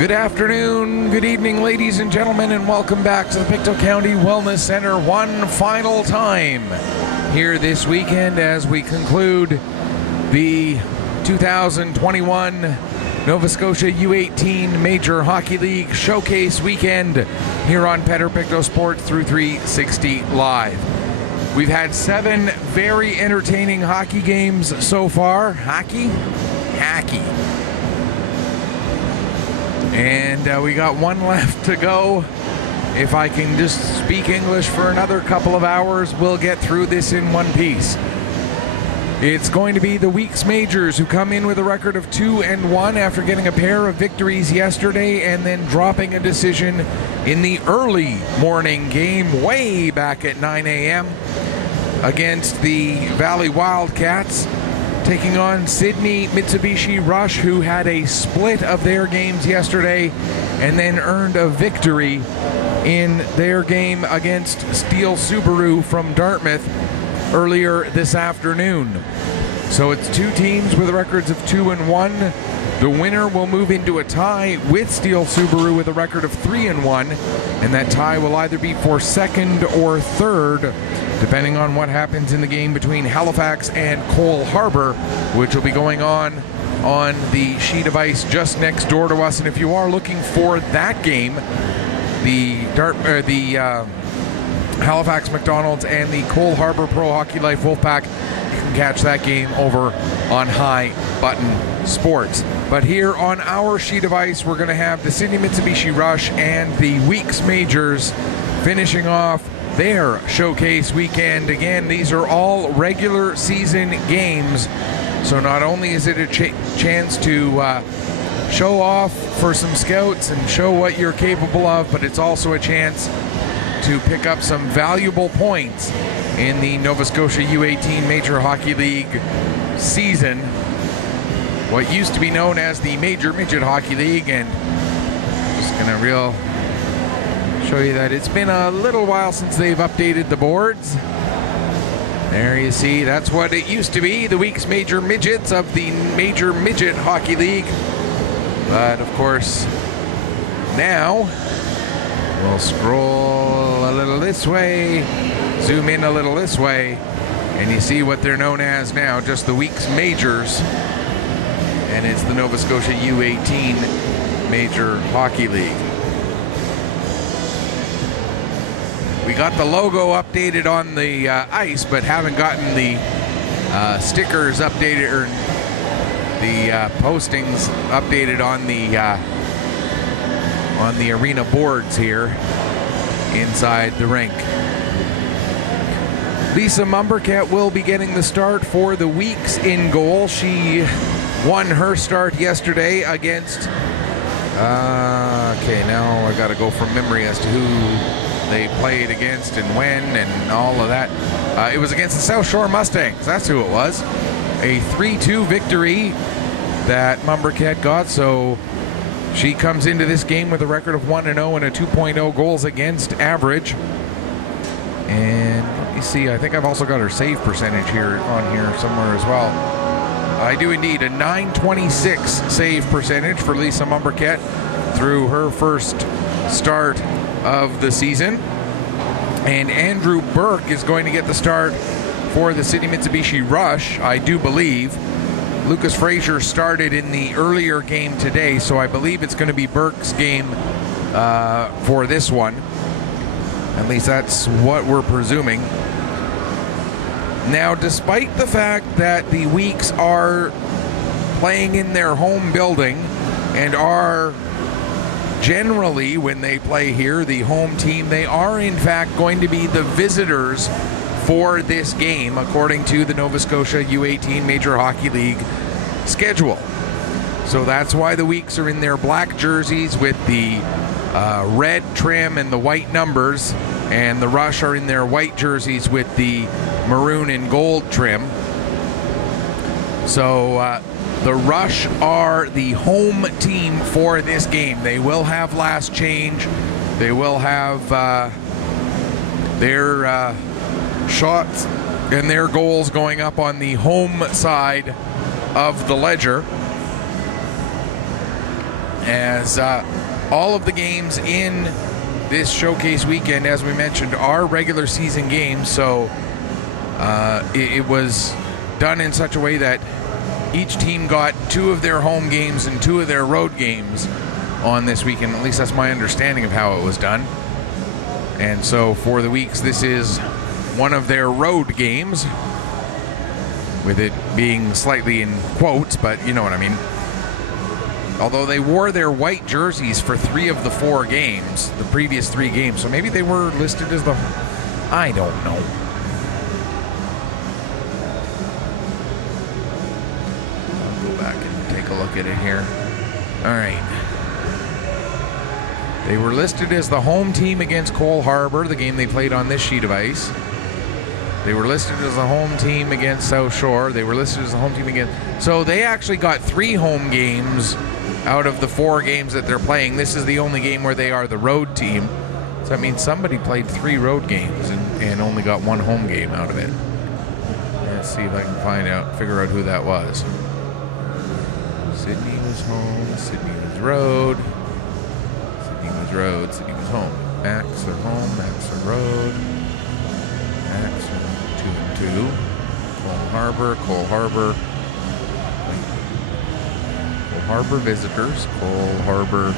Good afternoon, good evening, ladies and gentlemen, and welcome back to the Pictou County Wellness Center one final time here this weekend as we conclude the 2021 Nova Scotia U18 Major Hockey League Showcase weekend here on Pictou Sports through 360 Live. We've had 7 very entertaining hockey games so far. Hockey? And we got one left to go. If I can just speak English for another couple of hours, we'll get through this in one piece. It's going to be the week's majors who come in with a record of 2-1 after getting a pair of victories yesterday and then dropping a decision in the early morning game way back at 9 a.m. against the Valley Wildcats, taking on Sydney Mitsubishi Rush, who had a split of their games yesterday and then earned a victory in their game against Steel Subaru from Dartmouth earlier this afternoon. So it's 2 teams with records of 2-1. The winner will move into a tie with Steel Subaru with a record of 3-1, and that tie will either be for second or third, depending on what happens in the game between Halifax and Cole Harbour, which will be going on the sheet of ice just next door to us. And if you are looking for that game, the Halifax McDonald's and the Cole Harbour Pro Hockey Life Wolfpack, you can catch that game over on High Button Sports. But here on our sheet of ice, we're going to have the Sydney Mitsubishi Rush and the week's majors finishing off their showcase weekend. Again, these are all regular season games, so not only is it a chance to show off for some scouts and show what you're capable of, but it's also a chance to pick up some valuable points in the Nova Scotia U18 Major Hockey League season, what used to be known as the Major Midget Hockey League. And just gonna show you that it's been a little while since they've updated the boards. There you see, that's what it used to be, the week's major midgets of the Major Midget Hockey League. But of course, now we'll scroll a little this way, zoom in a little this way, and you see what they're known as now, just the week's majors. And it's the Nova Scotia U18 Major Hockey League. We got the logo updated on the ice, but haven't gotten the stickers updated, or the postings updated on the arena boards here inside the rink. Lisa Mumbercat will be getting the start for the weeks in goal. She won her start yesterday against okay, now I gotta go from memory as to who they played against and when and all of that. It was against the South Shore Mustangs. That's who it was. A 3-2 victory that Mumbercat got. So she comes into this game with a record of 1-0 and a 2.0 goals against average. And let me see, I think I've also got her save percentage here on here somewhere as well. I do indeed, a .926 save percentage for Lisa Mumbercat through her first start of the season. And Andrew Burke is going to get the start for the Sydney Mitsubishi Rush, I do believe. Lucas Fraser started in the earlier game today, so I believe it's going to be Burke's game for this one. At least that's what we're presuming. Now, despite the fact that the Weeks are playing in their home building and are generally, when they play here, the home team, they are in fact going to be the visitors for this game, according to the Nova Scotia U18 Major Hockey League schedule. So that's why the Weeks are in their black jerseys with the red trim and the white numbers, and the Rush are in their white jerseys with the maroon and gold trim. So the Rush are the home team for this game. They will have last change. They will have their shots and their goals going up on the home side of the ledger. as all of the games in this showcase weekend, as we mentioned, are regular season games. So it was done in such a way that each team got 2 of their home games and 2 of their road games on this weekend. At least that's my understanding of how it was done. And so for the Weeks, this is one of their road games, with it being slightly in quotes, but you know what I mean. Although they wore their white jerseys for 3 of the 4 games, the previous 3 games, so maybe they were listed as the... I don't know. I'll go back and take a look at it here. All right. They were listed as the home team against Cole Harbour, the game they played on this sheet of ice. They were listed as the home team against South Shore. They were listed as the home team against... So they actually got 3 home games out of the 4 games that they're playing. This is the only game where they are the road team. So that means somebody played 3 road games and only got 1 home game out of it. Let's see if I can figure out who that was. Sydney was home, Sydney was road. Sydney was road, Sydney was home. Max are home, Max are road. Max are 2-2. Cole Harbour. Harbor visitors, Cole Harbour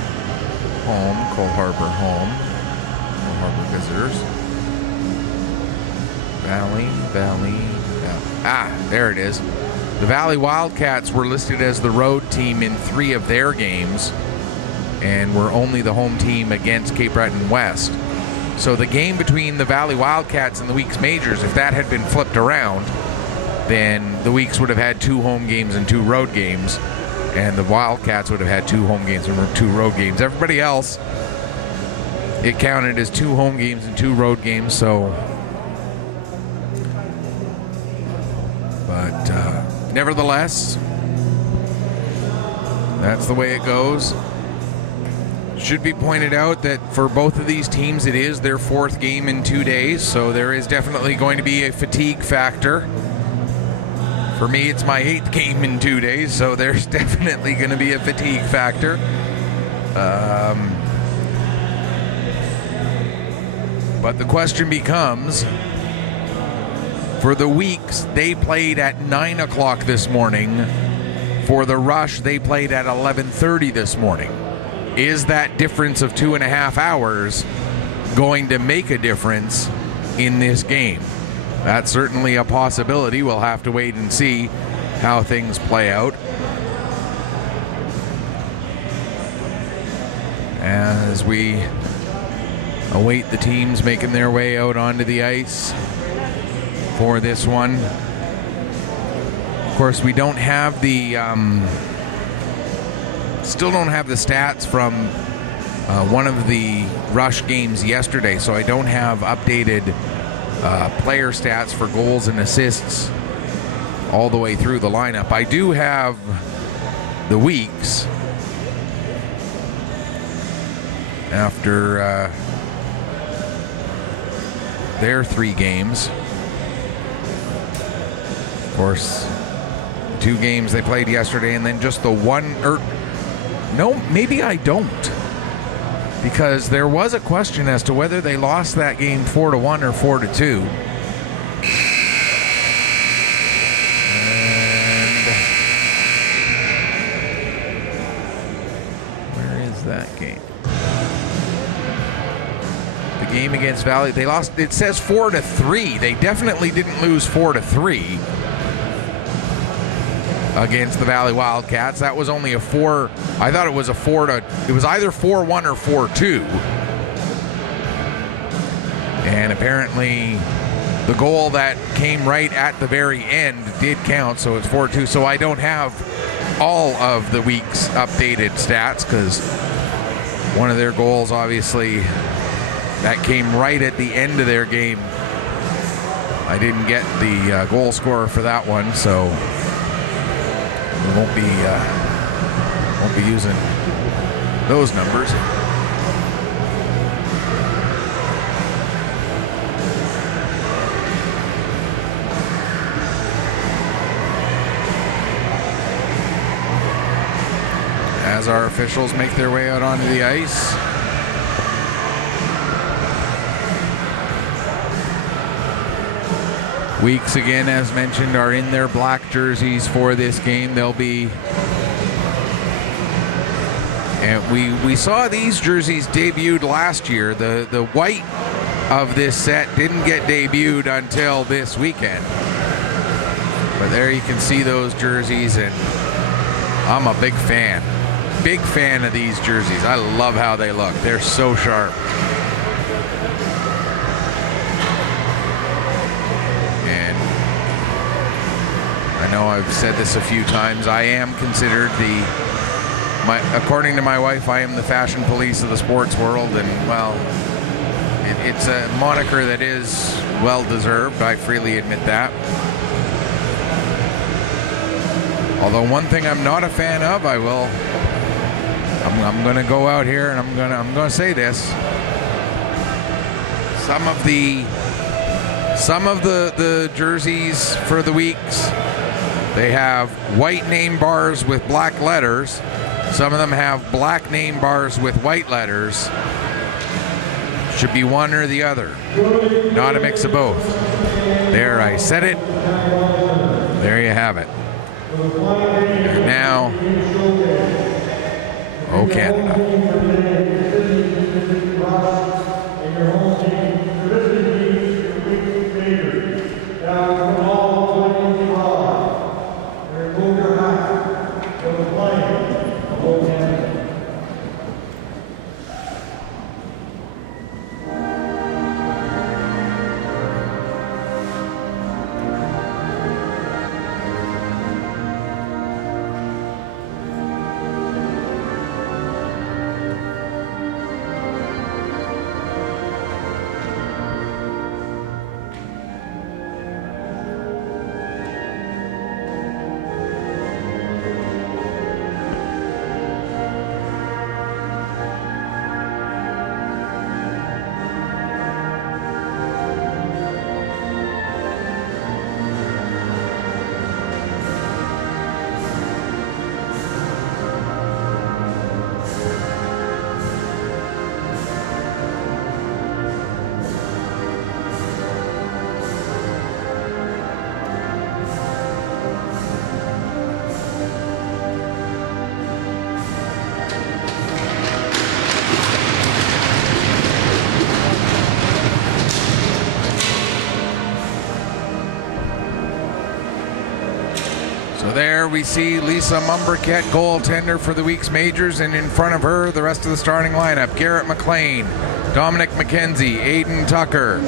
home, Cole Harbour visitors. Valley. There it is. The Valley Wildcats were listed as the road team in 3 of their games and were only the home team against Cape Breton West. So the game between the Valley Wildcats and the Weeks Majors, if that had been flipped around, then the Weeks would have had 2 home games and 2 road games. And the Wildcats would have had 2 home games and 2 road games. Everybody else, it counted as 2 home games and 2 road games. So, but nevertheless, that's the way it goes. Should be pointed out that for both of these teams, it is their 4th game in 2 days. So there is definitely going to be a fatigue factor. For me, it's my 8th game in 2 days, so there's definitely going to be a fatigue factor. But the question becomes, for the Weeks, they played at 9 o'clock this morning. For the Rush, they played at 11:30 this morning. Is that difference of 2.5 hours going to make a difference in this game? That's certainly a possibility. We'll have to wait and see how things play out. As we await the teams making their way out onto the ice for this one. Of course, we don't have the... still don't have the stats from one of the Rush games yesterday, so I don't have updated player stats for goals and assists all the way through the lineup. I do have the Weeks after their 3 games. Of course, 2 games they played yesterday, and then just the one... no, maybe I don't. Because there was a question as to whether they lost that game 4-1 or 4-2. And where is that game? The game against Valley, they lost. It says 4-3. They definitely didn't lose 4-3 against the Valley Wildcats. That was only a 4. I thought it was a 4 it was either 4-1 or 4-2. And apparently the goal that came right at the very end did count, so it's 4-2. So I don't have all of the Week's updated stats, because one of their goals, obviously, that came right at the end of their game. I didn't get the goal scorer for that one, so we won't be using those numbers. as our officials make their way out onto the ice. Weeks, again, as mentioned, are in their black jerseys for this game. They'll be... And we saw these jerseys debuted last year. The white of this set didn't get debuted until this weekend. But there you can see those jerseys, and I'm a big fan. Big fan of these jerseys. I love how they look. They're so sharp. And I know I've said this a few times. I am considered according to my wife, I am the fashion police of the sports world, and well, it's a moniker that is well deserved. I freely admit that. Although one thing I'm not a fan of, I'm going to go out here and I'm going to say this. Some of the jerseys for the weeks, they have white name bars with black letters. Some of them have black name bars with white letters. Should be one or the other, not a mix of both. There, I said it. There you have it. And now, oh Canada. There we see Lisa Mumberket, goaltender for the week's majors, and in front of her, the rest of the starting lineup: Garrett McLean, Dominic McKenzie, Aiden Tucker,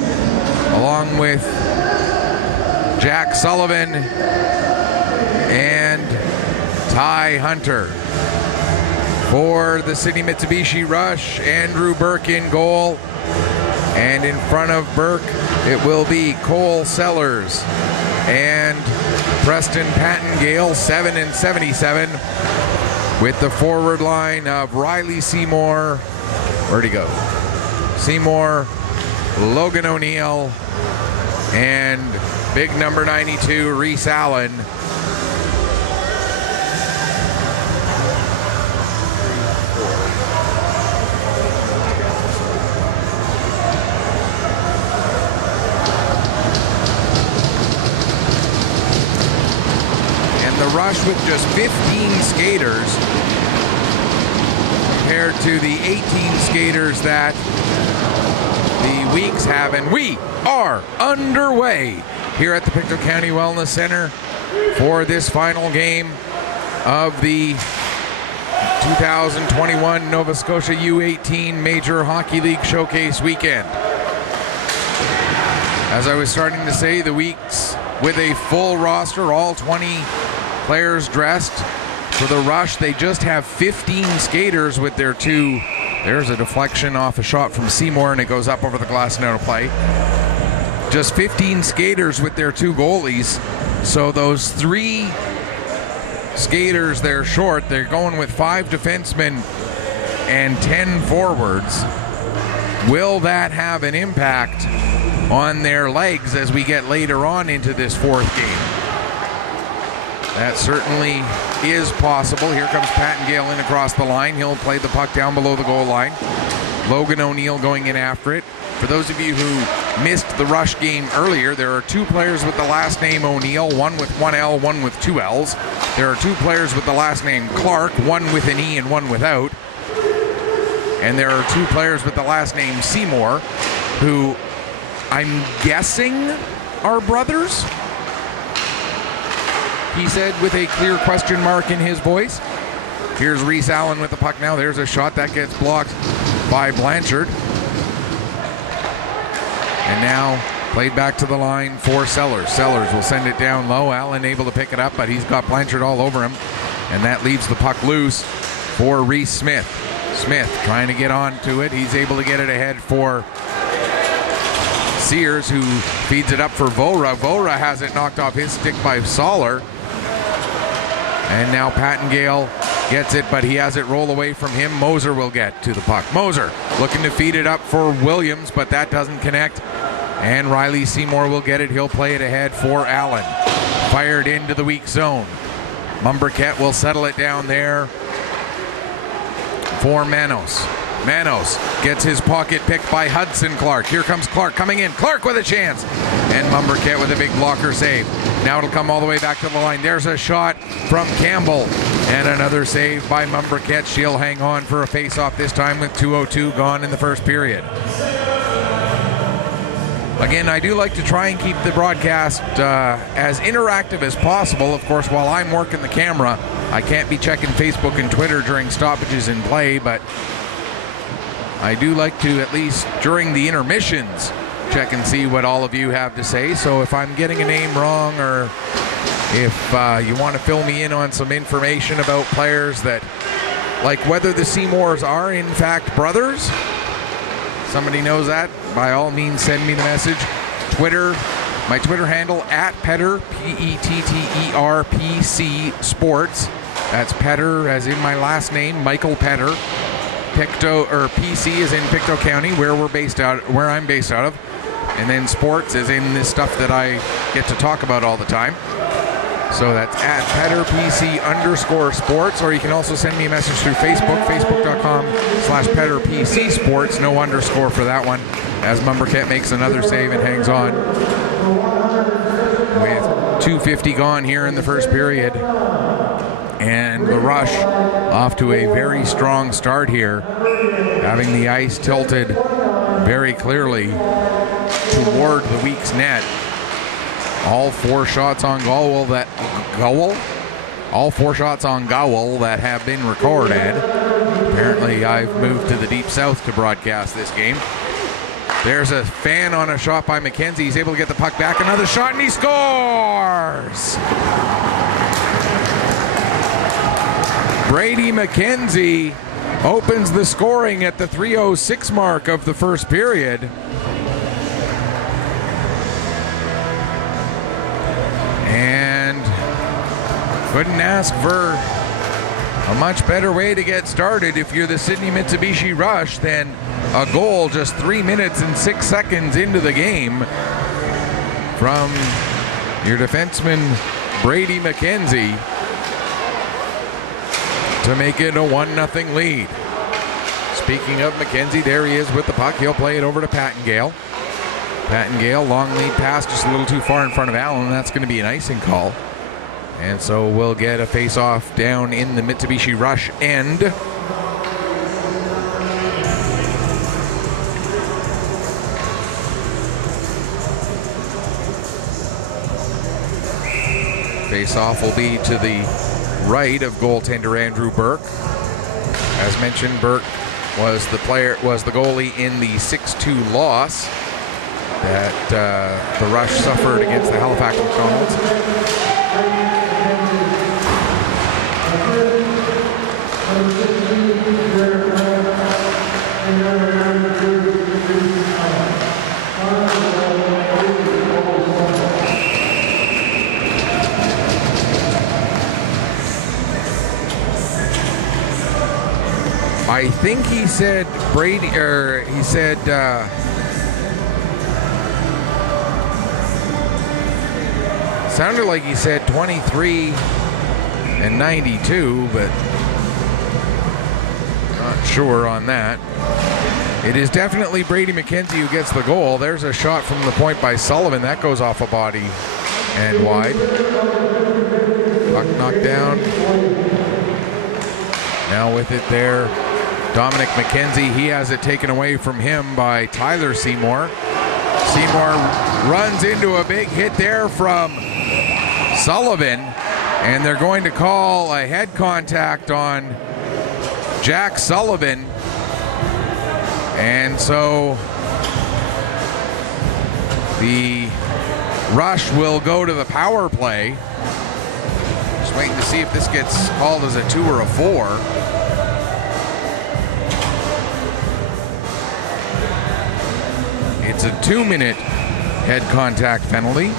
along with Jack Sullivan and Ty Hunter. For the City Mitsubishi Rush, Andrew Burke in goal, and in front of Burke, it will be Cole Sellers and Preston Pattengale, 7 and 77, with the forward line of Riley Seymour. Where'd he go? Seymour, Logan O'Neill, and big number 92, Reese Allen. Rush with just 15 skaters compared to the 18 skaters that the Weeks have, and we are underway here at the Pictou County Wellness Center for this final game of the 2021 Nova Scotia U18 Major Hockey League Showcase weekend. As I was starting to say, the Weeks with a full roster, all 20 players dressed. For the Rush, they just have 15 skaters with their two. There's a deflection off a shot from Seymour, and it goes up over the glass and out of play. Just 15 skaters with their two goalies. So those three skaters, they're short. They're going with 5 defensemen and 10 forwards. Will that have an impact on their legs as we get later on into this fourth game? That certainly is possible. Here comes Pattengale in across the line. He'll play the puck down below the goal line. Logan O'Neill going in after it. For those of you who missed the Rush game earlier, there are two players with the last name O'Neill, one with one L, one with two L's. There are two players with the last name Clark, one with an E and one without. And there are two players with the last name Seymour, who I'm guessing are brothers, he said with a clear question mark in his voice. Here's Reese Allen with the puck now. There's a shot that gets blocked by Blanchard. And now played back to the line for Sellers. Sellers will send it down low. Allen able to pick it up, but he's got Blanchard all over him. And that leaves the puck loose for Reese Smith. Smith trying to get onto it. He's able to get it ahead for Sears, who feeds it up for Vora. Vora has it knocked off his stick by Soller. And now Pattengale gets it, but he has it roll away from him. Moser will get to the puck. Moser looking to feed it up for Williams, but that doesn't connect. And Riley Seymour will get it. He'll play it ahead for Allen. Fired into the weak zone. Mumberket will settle it down there for Manos. Manos gets his pocket picked by Hudson Clark. Here comes Clark coming in. Clark with a chance. And Mumberket with a big blocker save. Now it'll come all the way back to the line. There's a shot from Campbell. And another save by Mumberket. She'll hang on for a face-off this time with 2:02 gone in the first period. Again, I do like to try and keep the broadcast as interactive as possible. Of course, while I'm working the camera, I can't be checking Facebook and Twitter during stoppages in play, but I do like to, at least during the intermissions, check and see what all of you have to say. So if I'm getting a name wrong, or if you want to fill me in on some information about players that, like whether the Seymours are in fact brothers, somebody knows that, by all means send me the message. Twitter, my Twitter handle @Petter, PETTERPC Sports. That's Petter as in my last name, Michael Petter. Pictou, or PC is in Pictou County, where I'm based out of. And then sports is in this stuff that I get to talk about all the time. So that's @PetterPC_sports, or you can also send me a message through Facebook, facebook.com/PetterPC Sports, no underscore for that one, as Mumberket makes another save and hangs on. With 2:50 gone here in the first period. And the Rush off to a very strong start here, having the ice tilted very clearly toward the Weeks net. All four shots on Gowell that have been recorded. Apparently I've moved to the deep south to broadcast this game. There's a fan on a shot by McKenzie. He's able to get the puck back. Another shot and he scores! Brady McKenzie opens the scoring at the 3:06 mark of the first period. And couldn't ask for a much better way to get started if you're the Sydney Mitsubishi Rush than a goal just 3 minutes and 6 seconds into the game from your defenseman Brady McKenzie to make it a 1-0 lead. Speaking of McKenzie, there he is with the puck. He'll play it over to Pattengale. Pattengale, long lead pass, just a little too far in front of Allen. That's going to be an icing call. And so we'll get a face-off down in the Mitsubishi Rush end. Face-off will be to the right of goaltender Andrew Burke. As mentioned, Burke was the goalie in the 6-2 loss that the Rush suffered against the Halifax McDonald's. I think he said Brady, or he said sounded like he said 23 and 92, but not sure on that. It is definitely Brady McKenzie who gets the goal. There's a shot from the point by Sullivan. That goes off a body and wide. Puck knocked down. Now with it there, Dominic McKenzie. He has it taken away from him by Tyler Seymour. Seymour runs into a big hit there from Sullivan, and they're going to call a head contact on Jack Sullivan. And so the Rush will go to the power play. Just waiting to see if this gets called as a 2 or a 4. It's a 2-minute head contact penalty.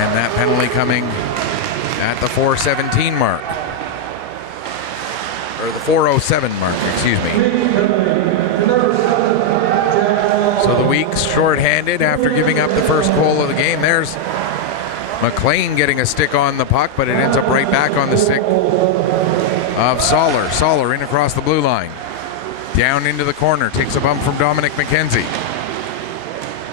And that penalty coming at the 4:17 mark. Or the 4:07 mark, excuse me. So the Weeks shorthanded after giving up the first goal of the game. There's McLean getting a stick on the puck, but it ends up right back on the stick of Soller. Soller in across the blue line. Down into the corner. Takes a bump from Dominic McKenzie.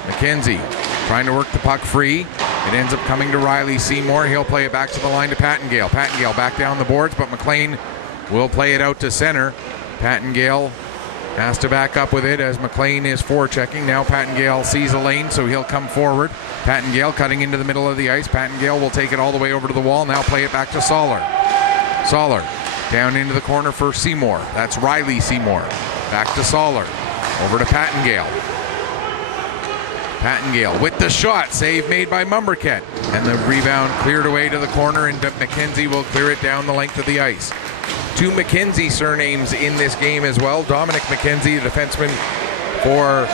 McKenzie trying to work the puck free. It ends up coming to Riley Seymour. He'll play it back to the line to Pattengale. Pattengale back down the boards, but McLean will play it out to center. Pattengale has to back up with it as McLean is forechecking. Now Pattengale sees a lane, so he'll come forward. Pattengale cutting into the middle of the ice. Pattengale will take it all the way over to the wall. Now play it back to Soller. Soller down into the corner for Seymour. That's Riley Seymour. Back to Soller. Over to Pattengale. Pattengale with the shot. Save made by Mumberket. And the rebound cleared away to the corner, and McKenzie will clear it down the length of the ice. 2 McKenzie surnames in this game as well. Dominic McKenzie, the defenseman for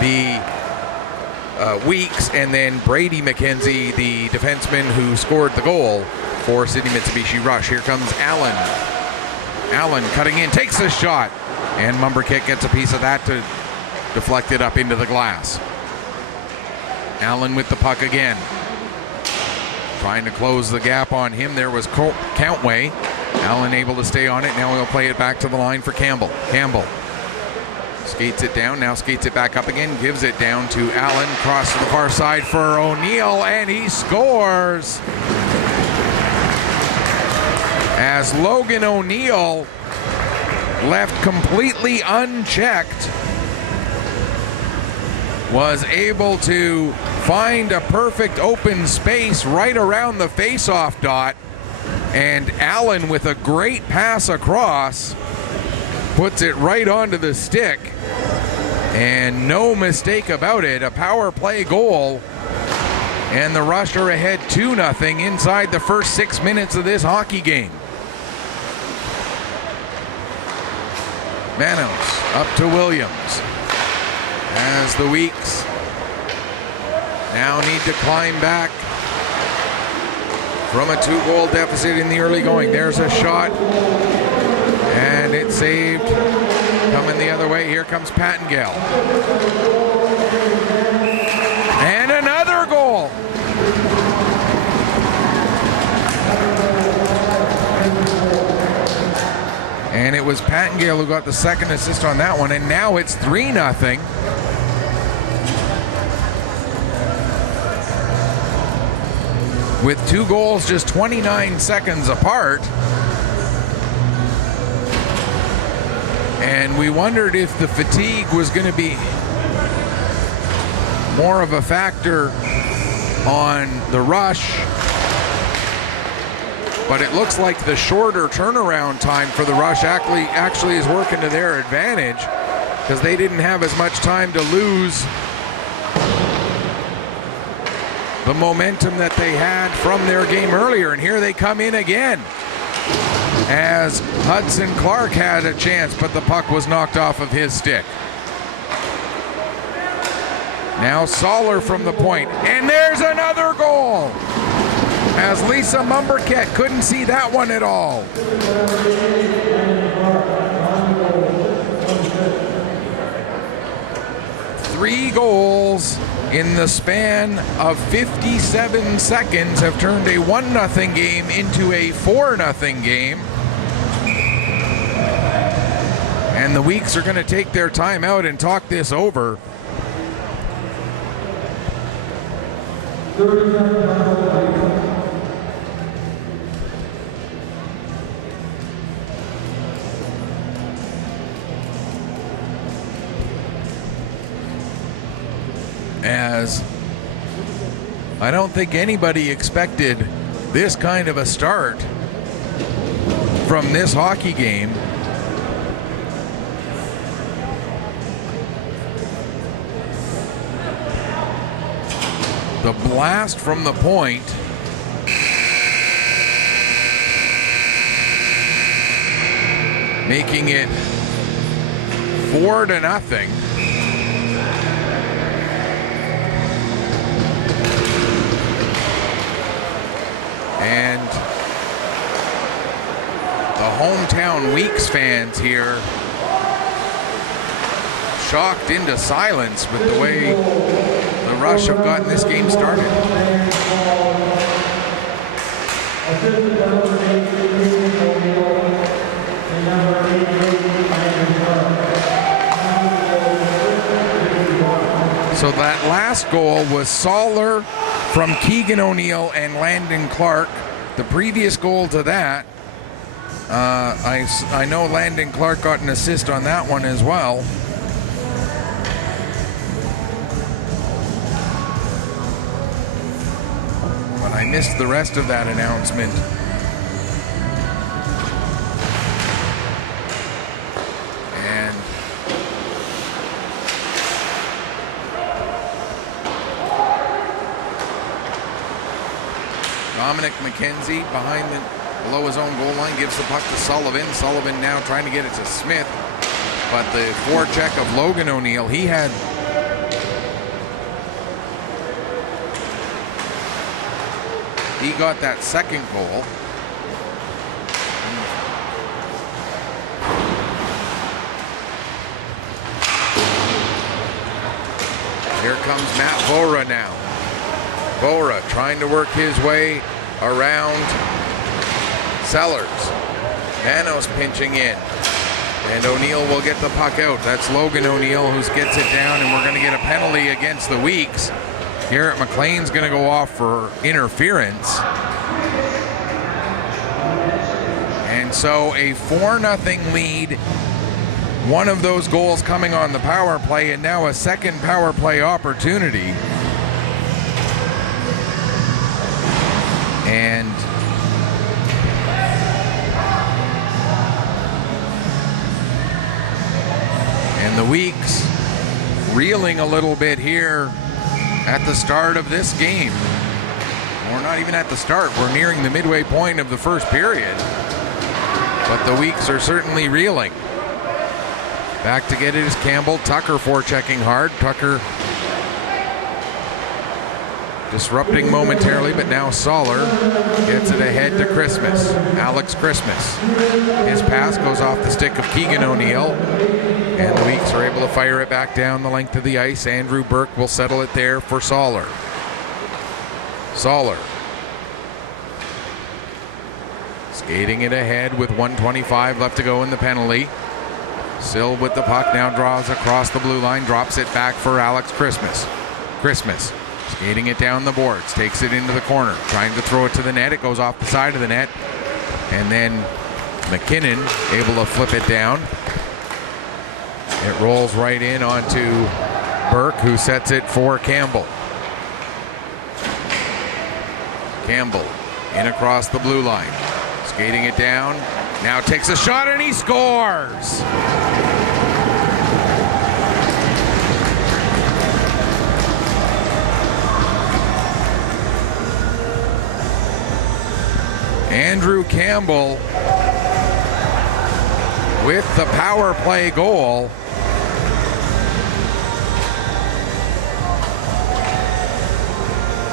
the Weeks, and then Brady McKenzie, the defenseman who scored the goal for Sydney Mitsubishi Rush. Here comes Allen. Allen cutting in, takes the shot, and Mumberket gets a piece of that to deflect it up into the glass. Allen with the puck again. Trying to close the gap on him. There was Countway. Allen able to stay on it. Now he'll play it back to the line for Campbell. Campbell skates it down. Now skates it back up again. Gives it down to Allen. Cross to the far side for O'Neill, and he scores. As Logan O'Neill, left completely unchecked, was able to find a perfect open space right around the face-off dot, and Allen with a great pass across puts it right onto the stick, and no mistake about it, a power play goal, and the Rush are ahead 2-0 inside the first 6 minutes of this hockey game. Manos up to Williams as the Weeks now need to climb back from a 2-goal deficit in the early going. There's a shot, and it's saved. Coming the other way, here comes Pattengale. And another goal. And it was Pattengale who got the second assist on that one, and now it's 3-0. With 2 goals just 29 seconds apart. And we wondered if the fatigue was going to be more of a factor on the Rush. But it looks like the shorter turnaround time for the Rush actually is working to their advantage, because they didn't have as much time to lose the momentum that they had from their game earlier. And here they come in again, as Hudson Clark had a chance, but the puck was knocked off of his stick. Now Soller from the point, and there's another goal, as Lisa Mumberket couldn't see that one at all. Three goals in the span of 57 seconds have turned a 1-0 game into a 4-0 game. And the Weeks are going to take their time out and talk this over. As I don't think anybody expected this kind of a start from this hockey game. The blast from the point making it 4-0. And the hometown Weeks fans here shocked into silence with the way the Rush have gotten this game started. So that last goal was Soller from Keegan O'Neill and Landon Clark. The previous goal to that, I know Landon Clark got an assist on that one as well. But I missed the rest of that announcement. Dominic McKenzie below his own goal line gives the puck to Sullivan. Sullivan now trying to get it to Smith, but the forecheck of Logan O'Neill, he got that second goal. Here comes Matt Vora now. Vora trying to work his way around Sellers. Manos pinching in. And O'Neill will get the puck out. That's Logan O'Neill who gets it down, and we're going to get a penalty against the Weeks. Garrett McLean's going to go off for interference. And so a 4-0 lead. One of those goals coming on the power play, and now a second power play opportunity. And the Weeks reeling a little bit here at the start of this game. Or not even at the start. We're nearing the midway point of the first period. But the Weeks are certainly reeling. Back to get it is Campbell. Tucker forechecking hard. Tucker disrupting momentarily, but now Soller gets it ahead to Christmas. Alex Christmas. His pass goes off the stick of Keegan O'Neill, and the Weeks are able to fire it back down the length of the ice. Andrew Burke will settle it there for Soller. Soller skating it ahead with 1:25 left to go in the penalty. Sill with the puck now draws across the blue line, drops it back for Alex Christmas. Christmas skating it down the boards, takes it into the corner, trying to throw it to the net. It goes off the side of the net, and then McKinnon able to flip it down. It rolls right in onto Burke, who sets it for Campbell. Campbell in across the blue line, skating it down, now takes a shot and he scores! Andrew Campbell with the power play goal.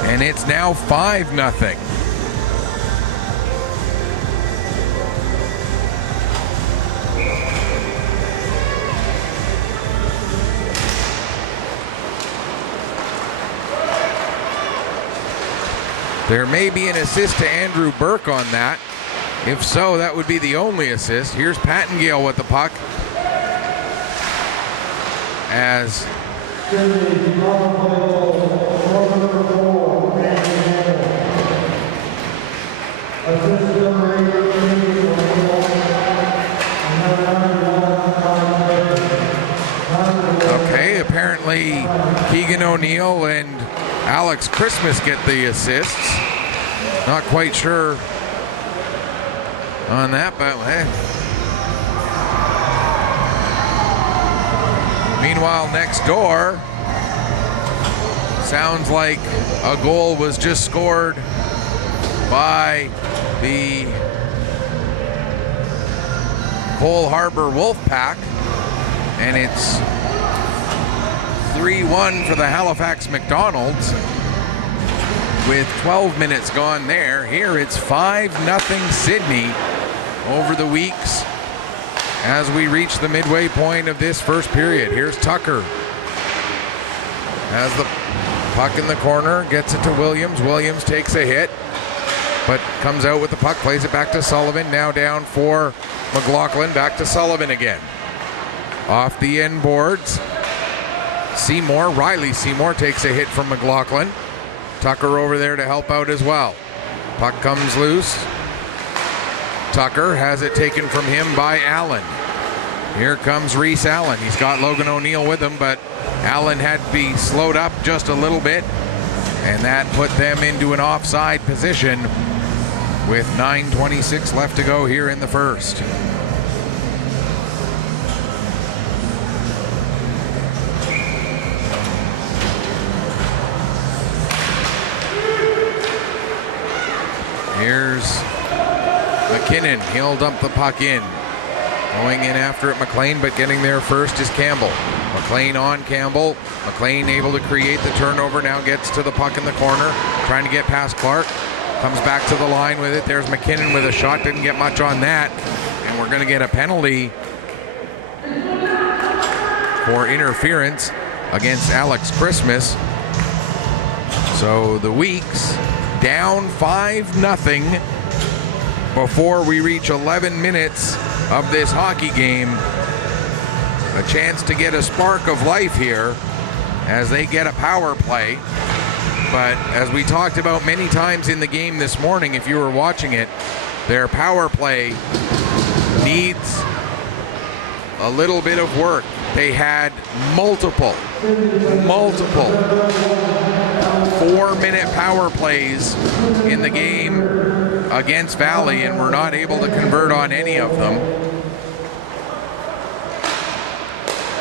And it's now 5-0. There may be an assist to Andrew Burke on that. If so, that would be the only assist. Here's Pattengale with the puck. As okay, apparently Keegan O'Neill and Alex Christmas get the assists. Not quite sure on that, but meanwhile, next door, sounds like a goal was just scored by the Cole Harbour Wolfpack, and it's 3-1 for the Halifax McDonald's with 12 minutes gone there. Here it's 5-0 Sydney over the Weeks as we reach the midway point of this first period. Here's Tucker. Has the puck in the corner, gets it to Williams. Williams takes a hit, but comes out with the puck, plays it back to Sullivan. Now down for McLaughlin, back to Sullivan again. Off the end boards, Seymour, Riley Seymour takes a hit from McLaughlin. Tucker over there to help out as well. Puck comes loose. Tucker has it taken from him by Allen. Here comes Reese Allen. He's got Logan O'Neill with him, but Allen had to be slowed up just a little bit, and that put them into an offside position with 9:26 left to go here in the first. Here's McKinnon. He'll dump the puck in. Going in after it, McLean, but getting there first is Campbell. McLean on Campbell. McLean able to create the turnover. Now gets to the puck in the corner. Trying to get past Clark. Comes back to the line with it. There's McKinnon with a shot. Didn't get much on that. And we're going to get a penalty for interference against Alex Christmas. So the Weeks down 5-0 before we reach 11 minutes of this hockey game. A chance to get a spark of life here as they get a power play. But as we talked about many times in the game this morning, if you were watching it, their power play needs a little bit of work. They had multiple 4-minute power plays in the game against Valley and were not able to convert on any of them.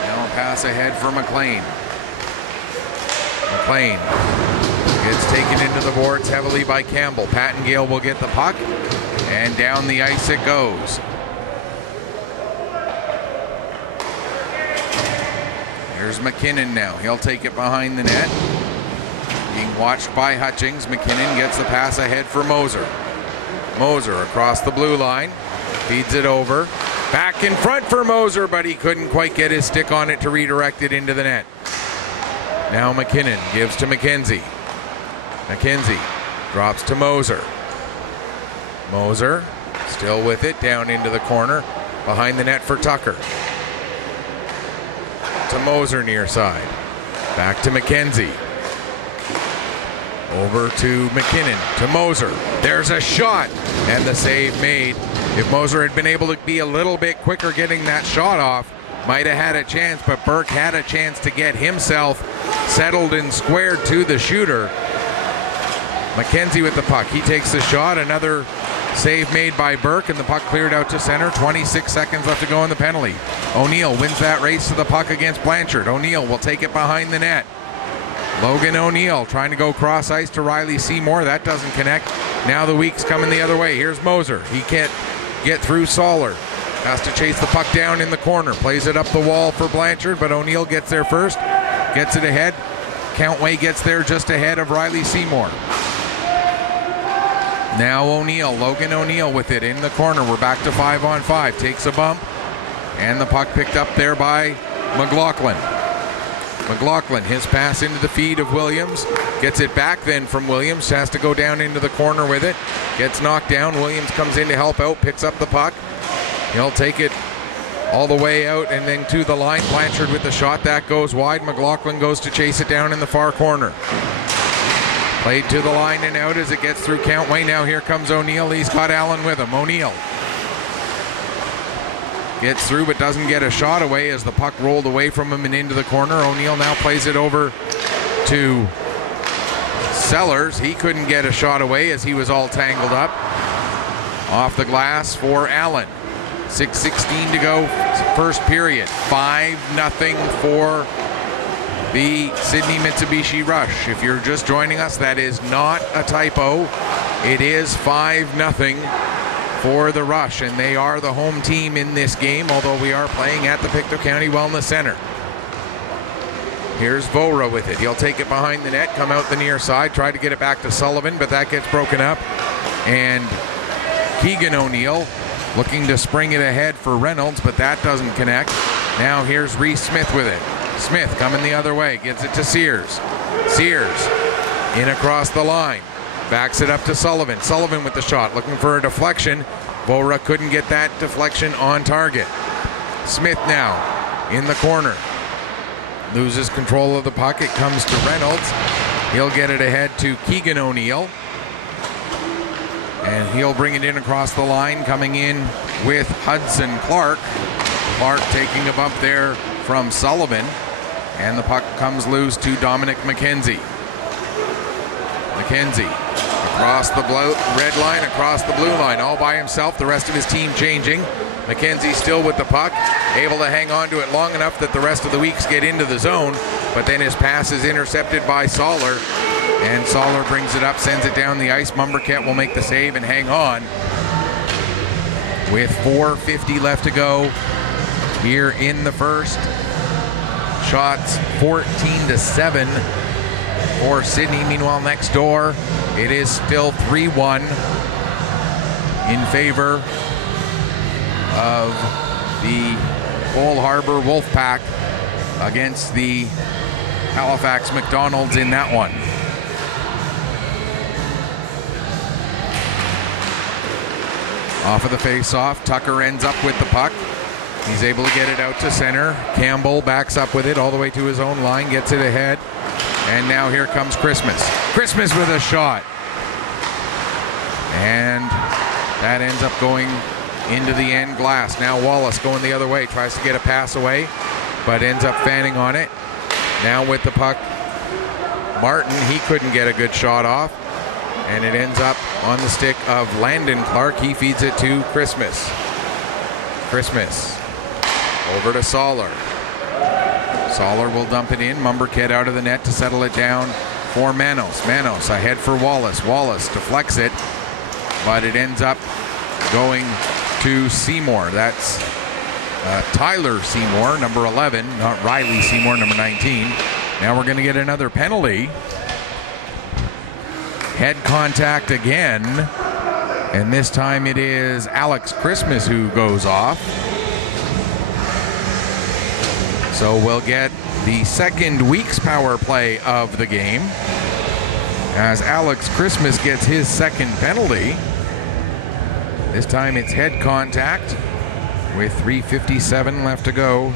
Now pass ahead for McLean. McLean gets taken into the boards heavily by Campbell. Pattengale will get the puck, and down the ice it goes. Here's McKinnon now. He'll take it behind the net. Being watched by Hutchings. McKinnon gets the pass ahead for Moser. Moser across the blue line. Feeds it over. Back in front for Moser, but he couldn't quite get his stick on it to redirect it into the net. Now McKinnon gives to McKenzie. McKenzie drops to Moser. Moser still with it, down into the corner. Behind the net for Tucker. To Moser near side. Back to McKenzie. Over to McKinnon, to Moser. There's a shot, and the save made. If Moser had been able to be a little bit quicker getting that shot off, might have had a chance, but Burke had a chance to get himself settled and squared to the shooter. McKenzie with the puck. He takes the shot. Another save made by Burke, and the puck cleared out to center. 26 seconds left to go in the penalty. O'Neill wins that race to the puck against Blanchard. O'Neill will take it behind the net. Logan O'Neill trying to go cross ice to Riley Seymour. That doesn't connect. Now the Weeks coming the other way. Here's Moser. He can't get through Soller. Has to chase the puck down in the corner. Plays it up the wall for Blanchard, but O'Neill gets there first. Gets it ahead. Countway gets there just ahead of Riley Seymour. Now O'Neill. Logan O'Neill with it in the corner. We're back to 5-on-5. Takes a bump. And the puck picked up there by McLaughlin. McLaughlin, his pass into the feed of Williams. Gets it back then from Williams. Has to go down into the corner with it. Gets knocked down. Williams comes in to help out. Picks up the puck. He'll take it all the way out and then to the line. Blanchard with the shot. That goes wide. McLaughlin goes to chase it down in the far corner. Played to the line and out as it gets through Countway. Now here comes O'Neill. He's got Allen with him. O'Neill gets through but doesn't get a shot away as the puck rolled away from him and into the corner. O'Neill now plays it over to Sellers. He couldn't get a shot away as he was all tangled up. Off the glass for Allen. 6:16 to go, first period. 5-0 for the Sydney Mitsubishi Rush. If you're just joining us, that is not a typo. It is 5-0 for the Rush, and they are the home team in this game, although we are playing at the Pictou County Wellness Center. Here's Vora with it. He'll take it behind the net, come out the near side, try to get it back to Sullivan, but that gets broken up. And Keegan O'Neill looking to spring it ahead for Reynolds, but that doesn't connect. Now here's Reese Smith with it. Smith coming the other way, gives it to Sears. Sears in across the line. Backs it up to Sullivan. Sullivan with the shot, looking for a deflection. Vora couldn't get that deflection on target. Smith now in the corner. Loses control of the puck. It comes to Reynolds. He'll get it ahead to Keegan O'Neill. And he'll bring it in across the line, coming in with Hudson Clark. Clark taking a bump there from Sullivan. And the puck comes loose to Dominic McKenzie. McKenzie across the red line, across the blue line, all by himself. The rest of his team changing. McKenzie still with the puck, able to hang on to it long enough that the rest of the Weeks get into the zone. But then his pass is intercepted by Soller. And Soller brings it up, sends it down the ice. Mumberket will make the save and hang on. With 4:50 left to go here in the first. Shots 14-7 for Sydney. Meanwhile, next door, it is still 3-1 in favor of the Cole Harbour Wolfpack against the Halifax McDonald's in that one. Off of the face-off, Tucker ends up with the puck. He's able to get it out to center. Campbell backs up with it all the way to his own line, gets it ahead. And now here comes Christmas. Christmas with a shot. And that ends up going into the end glass. Now Wallace going the other way, tries to get a pass away, but ends up fanning on it. Now with the puck, Martin, he couldn't get a good shot off. And it ends up on the stick of Landon Clark. He feeds it to Christmas. Christmas over to Soller. Soller will dump it in. Mumberket out of the net to settle it down for Manos. Manos ahead for Wallace. Wallace deflects it, but it ends up going to Seymour. That's Tyler Seymour, number 11, not Riley Seymour, number 19. Now we're going to get another penalty. Head contact again, and this time it is Alex Christmas who goes off. So we'll get the second Weeks power play of the game as Alex Christmas gets his second penalty. This time it's head contact with 3:57 left to go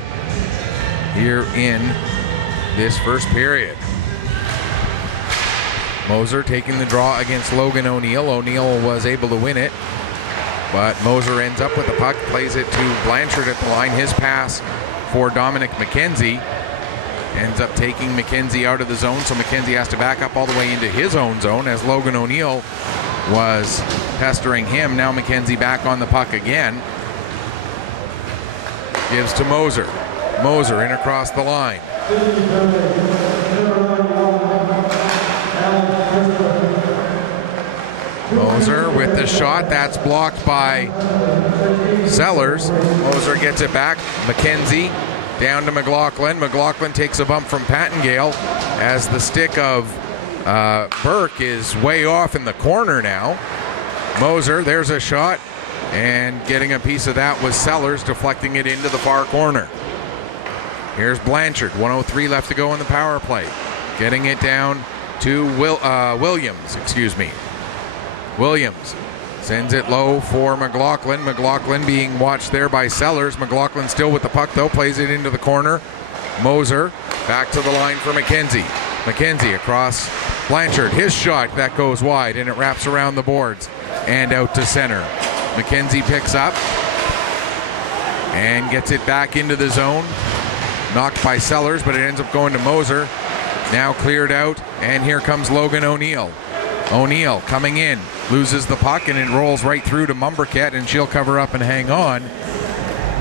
here in this first period. Moser taking the draw against Logan O'Neill. O'Neill was able to win it, but Moser ends up with the puck, plays it to Blanchard at the line. His pass for Dominic McKenzie ends up taking McKenzie out of the zone, so McKenzie has to back up all the way into his own zone as Logan O'Neill was pestering him. Now McKenzie back on the puck again. Gives to Moser. Moser in across the line. Moser with the shot. That's blocked by Sellers. Moser gets it back. McKenzie down to McLaughlin. McLaughlin takes a bump from Pattengale as the stick of Burke is way off in the corner now. Moser, there's a shot. And getting a piece of that was Sellers, deflecting it into the far corner. Here's Blanchard. 1:03 left to go in the power play. Getting it down to Williams. Williams sends it low for McLaughlin. McLaughlin being watched there by Sellers. McLaughlin still with the puck though. Plays it into the corner. Moser back to the line for McKenzie. McKenzie across Blanchard. His shot that goes wide and it wraps around the boards and out to center. McKenzie picks up and gets it back into the zone. Knocked by Sellers, but it ends up going to Moser. Now cleared out, and here comes Logan O'Neill. O'Neill coming in, loses the puck, and it rolls right through to Mumbercat, and she'll cover up and hang on.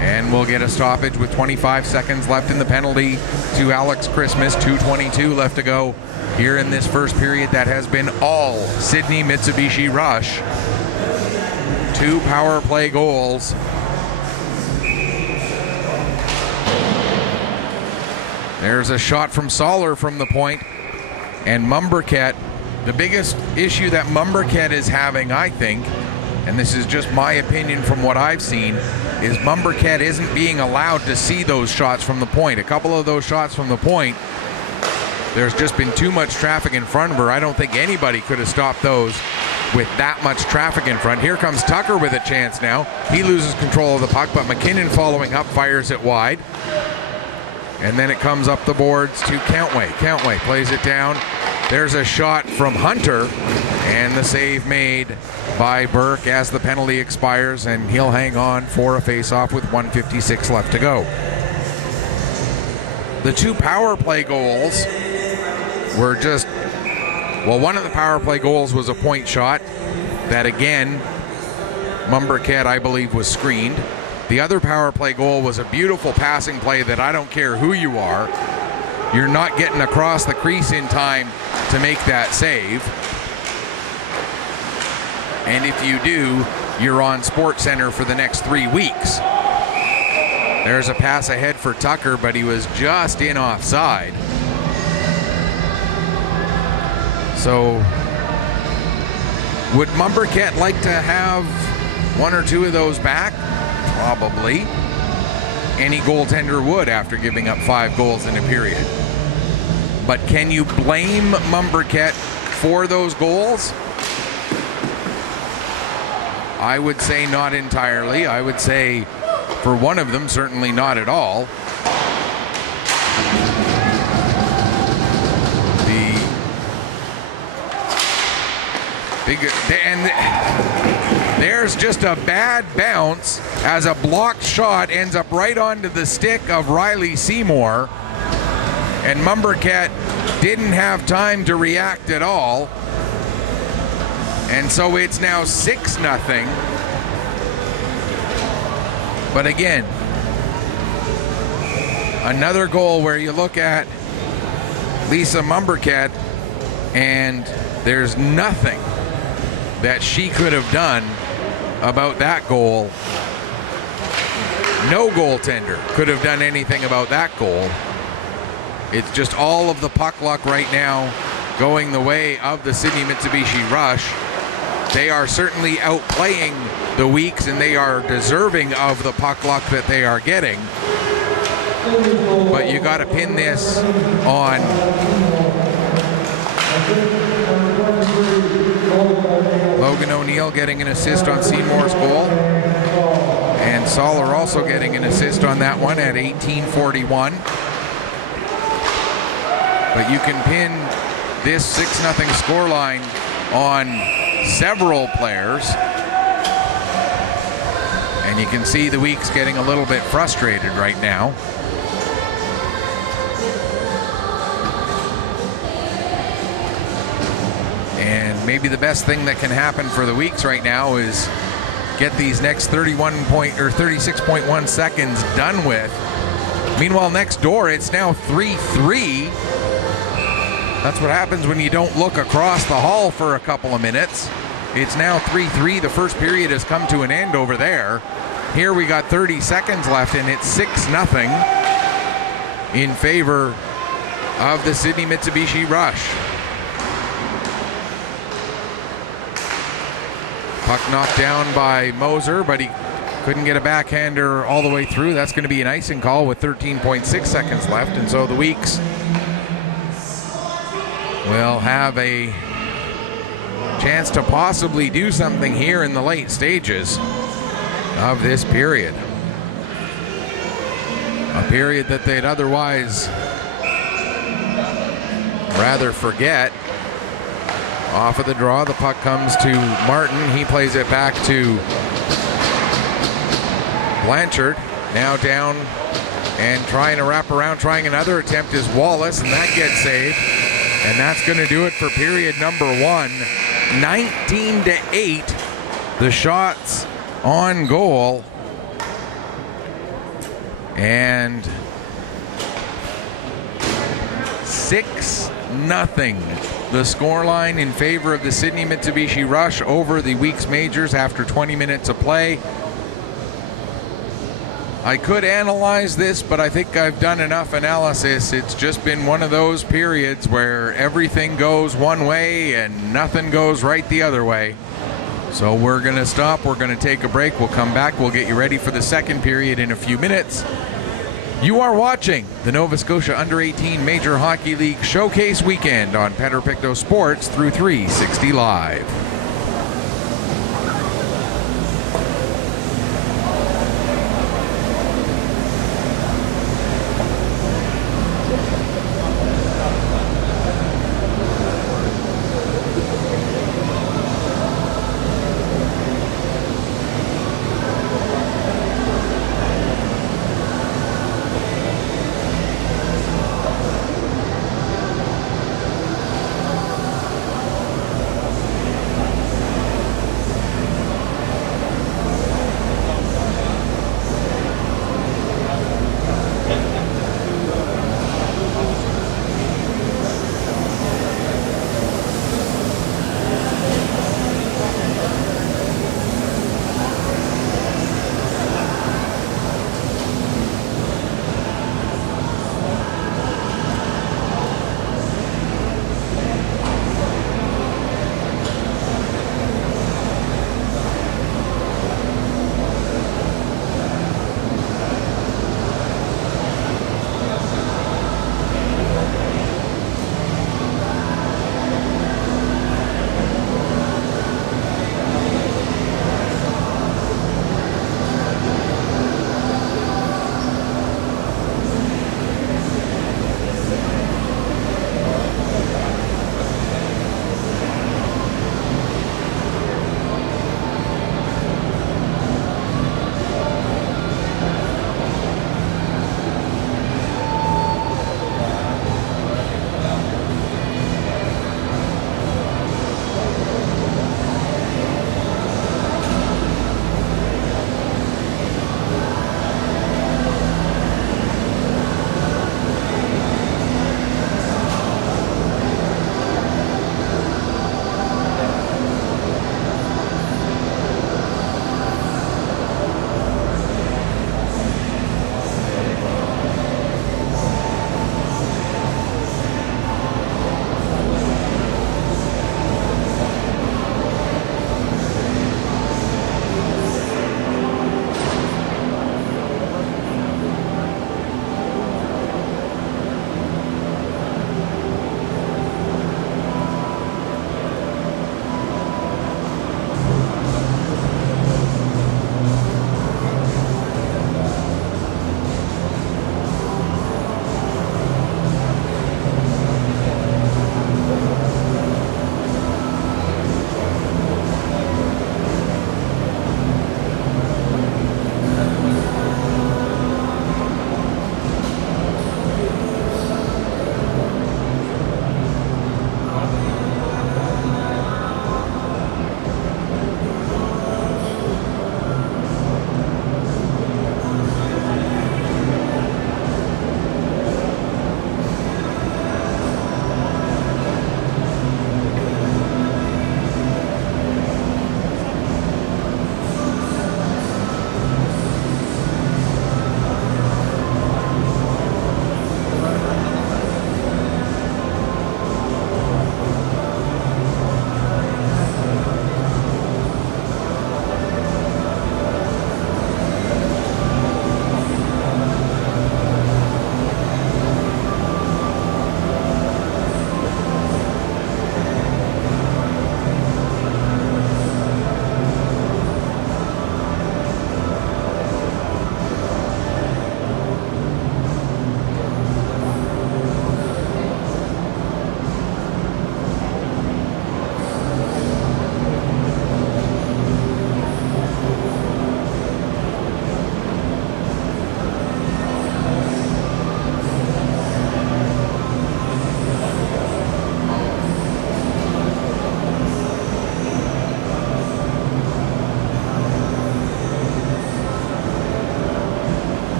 And we'll get a stoppage with 25 seconds left in the penalty to Alex Christmas. 2:22 left to go here in this first period. That has been all Sydney Mitsubishi Rush. 2 power play goals. There's a shot from Soller from the point, and Mumbercat, the biggest issue that Mumbercat is having, I think, and this is just my opinion from what I've seen, is Mumbercat isn't being allowed to see those shots from the point. A couple of those shots from the point, there's just been too much traffic in front of her. I don't think anybody could have stopped those with that much traffic in front. Here comes Tucker with a chance now. He loses control of the puck, but McKinnon following up fires it wide. And then it comes up the boards to Countway. Countway plays it down. There's a shot from Hunter, and the save made by Burke as the penalty expires, and he'll hang on for a face-off with 1:56 left to go. The 2 power play goals were just, well, one of the power play goals was a point shot that, again, Mumbercat, I believe, was screened. The other power play goal was a beautiful passing play that I don't care who you are, you're not getting across the crease in time to make that save. And if you do, you're on SportsCenter for the next 3 weeks. There's a pass ahead for Tucker, but he was just in offside. So, would Mumbercat like to have 1 or 2 of those back? Probably. Any goaltender would after giving up 5 goals in a period. But can you blame Mumbercat for those goals? I would say not entirely. I would say for one of them, certainly not at all. There's just a bad bounce as a blocked shot ends up right onto the stick of Riley Seymour, and Mumbercat didn't have time to react at all, and so it's now 6-0. But again, another goal where you look at Lisa Mumbercat and there's nothing that she could have done about that goal. No goaltender could have done anything about that goal. It's just all of the puck luck right now going the way of the Sydney Mitsubishi Rush. They are certainly outplaying the Weeks, and they are deserving of the puck luck that they are getting. But you got to pin this on Logan O'Neill getting an assist on Seymour's goal, and Soller also getting an assist on that one at 18:41. But you can pin this 6-0 scoreline on several players, and you can see the Weeks getting a little bit frustrated right now. And maybe the best thing that can happen for the Weeks right now is get these next 36.1 seconds done with. Meanwhile, next door, it's now 3-3. That's what happens when you don't look across the hall for a couple of minutes. It's now 3-3. The first period has come to an end over there. Here we got 30 seconds left, and it's 6-0 in favor of the Sydney Mitsubishi Rush. Puck knocked down by Moser, but he couldn't get a backhander all the way through. That's going to be an icing call with 13.6 seconds left, and so the Weeks will have a chance to possibly do something here in the late stages of this period. A period that they'd otherwise rather forget. Off of the draw, the puck comes to Martin. He plays it back to Blanchard. Now down and trying to wrap around. Trying another attempt is Wallace, and that gets saved. And that's going to do it for period number 1. 19-8. The shots on goal. And 6-0. The scoreline in favor of the Sydney Mitsubishi Rush over the Weeks Majors after 20 minutes of play. I could analyze this, but I think I've done enough analysis. It's just been one of those periods where everything goes one way and nothing goes right the other way. So we're going to stop. We're going to take a break. We'll come back. We'll get you ready for the second period in a few minutes. You are watching the Nova Scotia Under-18 Major Hockey League Showcase Weekend on Pictou Sports through 360 Live.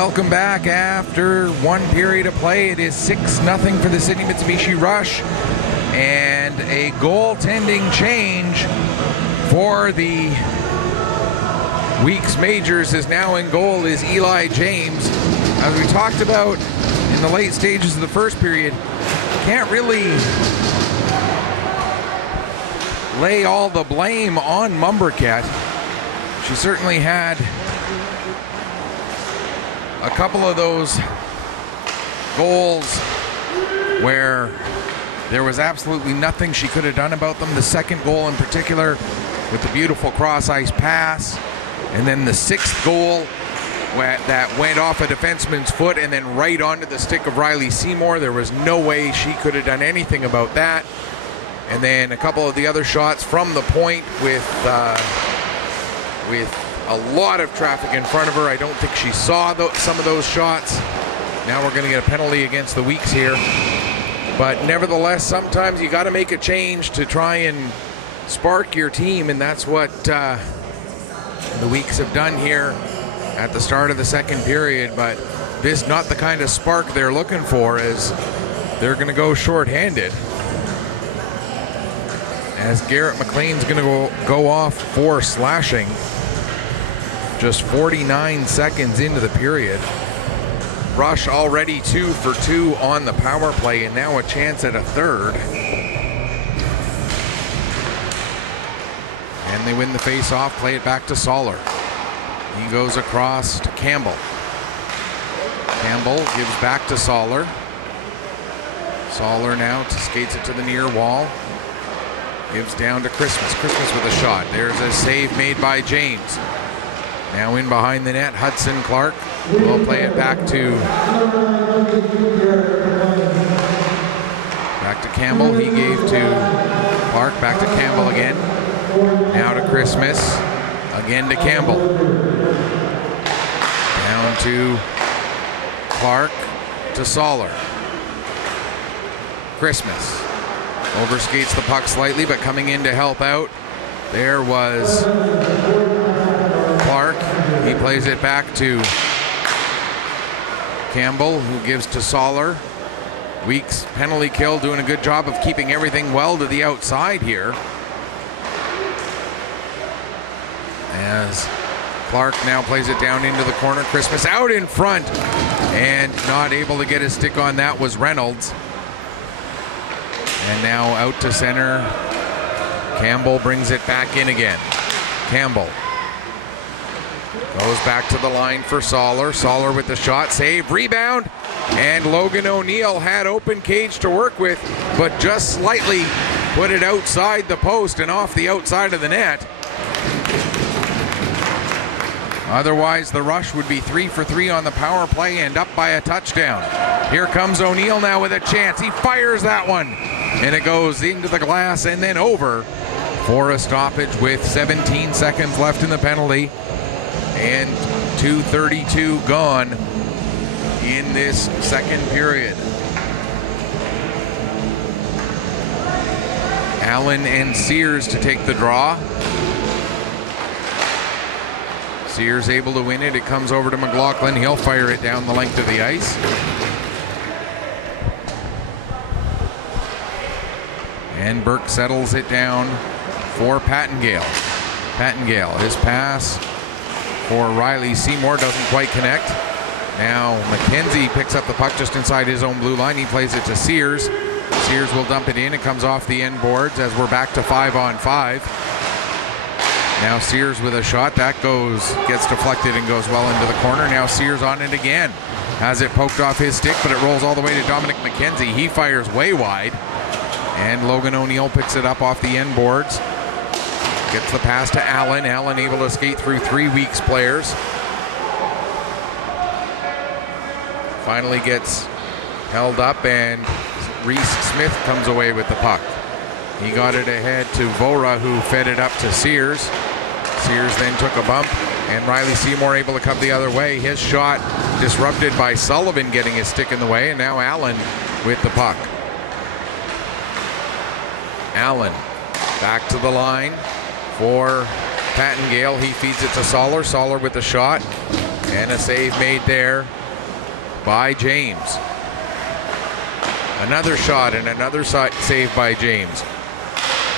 Welcome back after one period of play. It is 6-0 for the Sydney Mitsubishi Rush, and a goaltending change for the week's majors is now in goal is Eli James. As we talked about in the late stages of the first period, can't really lay all the blame on Mumbercat. She certainly had a couple of those goals where there was absolutely nothing she could have done about them. The second goal in particular with the beautiful cross-ice pass, and then the sixth goal that went off a defenseman's foot and then right onto the stick of Riley Seymour. There was no way she could have done anything about that. And then a couple of the other shots from the point with a lot of traffic in front of her. I don't think she saw some of those shots. Now we're going to get a penalty against the Weeks here. But nevertheless, sometimes you got to make a change to try and spark your team, and that's what the Weeks have done here at the start of the second period. But this is not the kind of spark they're looking for, as they're going to go shorthanded, as Garrett McLean's going to go off for slashing just 49 seconds into the period. Rush already 2 for 2 on the power play, and now a chance at a third. And they win the face-off, play it back to Soller. He goes across to Campbell. Campbell gives back to Soller. Soller now skates it to the near wall. Gives down to Christmas. Christmas with a shot. There's a save made by James. Now in behind the net, Hudson Clark will play it back to Campbell. He gave to Clark, back to Campbell again. Now to Christmas, again to Campbell. Down to Clark, to Soller. Christmas overskates the puck slightly, but coming in to help out, there was Clark. He plays it back to Campbell, who gives to Soller. Weeks penalty kill, doing a good job of keeping everything well to the outside here, as Clark now plays it down into the corner. Christmas out in front, and not able to get his stick on that was Reynolds. And now out to center. Campbell brings it back in again. Campbell goes back to the line for Soller. Soller with the shot, save, rebound, and Logan O'Neill had open cage to work with, but just slightly put it outside the post and off the outside of the net. Otherwise, the Rush would be 3 for 3 on the power play and up by a touchdown. Here comes O'Neill now with a chance. He fires that one, and it goes into the glass and then over for a stoppage with 17 seconds left in the penalty and 2:32 gone in this second period. Allen and Sears to take the draw. Sears able to win it. It comes over to McLaughlin. He'll fire it down the length of the ice. And Burke settles it down for Pattengale. Pattengale, his pass for Riley Seymour doesn't quite connect. Now McKenzie picks up the puck just inside his own blue line. He plays it to Sears. Sears will dump it in. It comes off the end boards as we're back to 5-on-5. Now Sears with a shot. That gets deflected and goes well into the corner. Now Sears on it again. Has it poked off his stick, but it rolls all the way to Dominic McKenzie. He fires way wide. And Logan O'Neill picks it up off the end boards. Gets the pass to Allen. Allen able to skate through 3 Weeks players. Finally gets held up, and Reese Smith comes away with the puck. He got it ahead to Vora, who fed it up to Sears. Sears then took a bump, and Riley Seymour able to come the other way. His shot disrupted by Sullivan getting his stick in the way, and now Allen with the puck. Allen back to the line for Pattengale. He feeds it to Soller. Soller with the shot. And a save made there by James. Another shot and another save by James.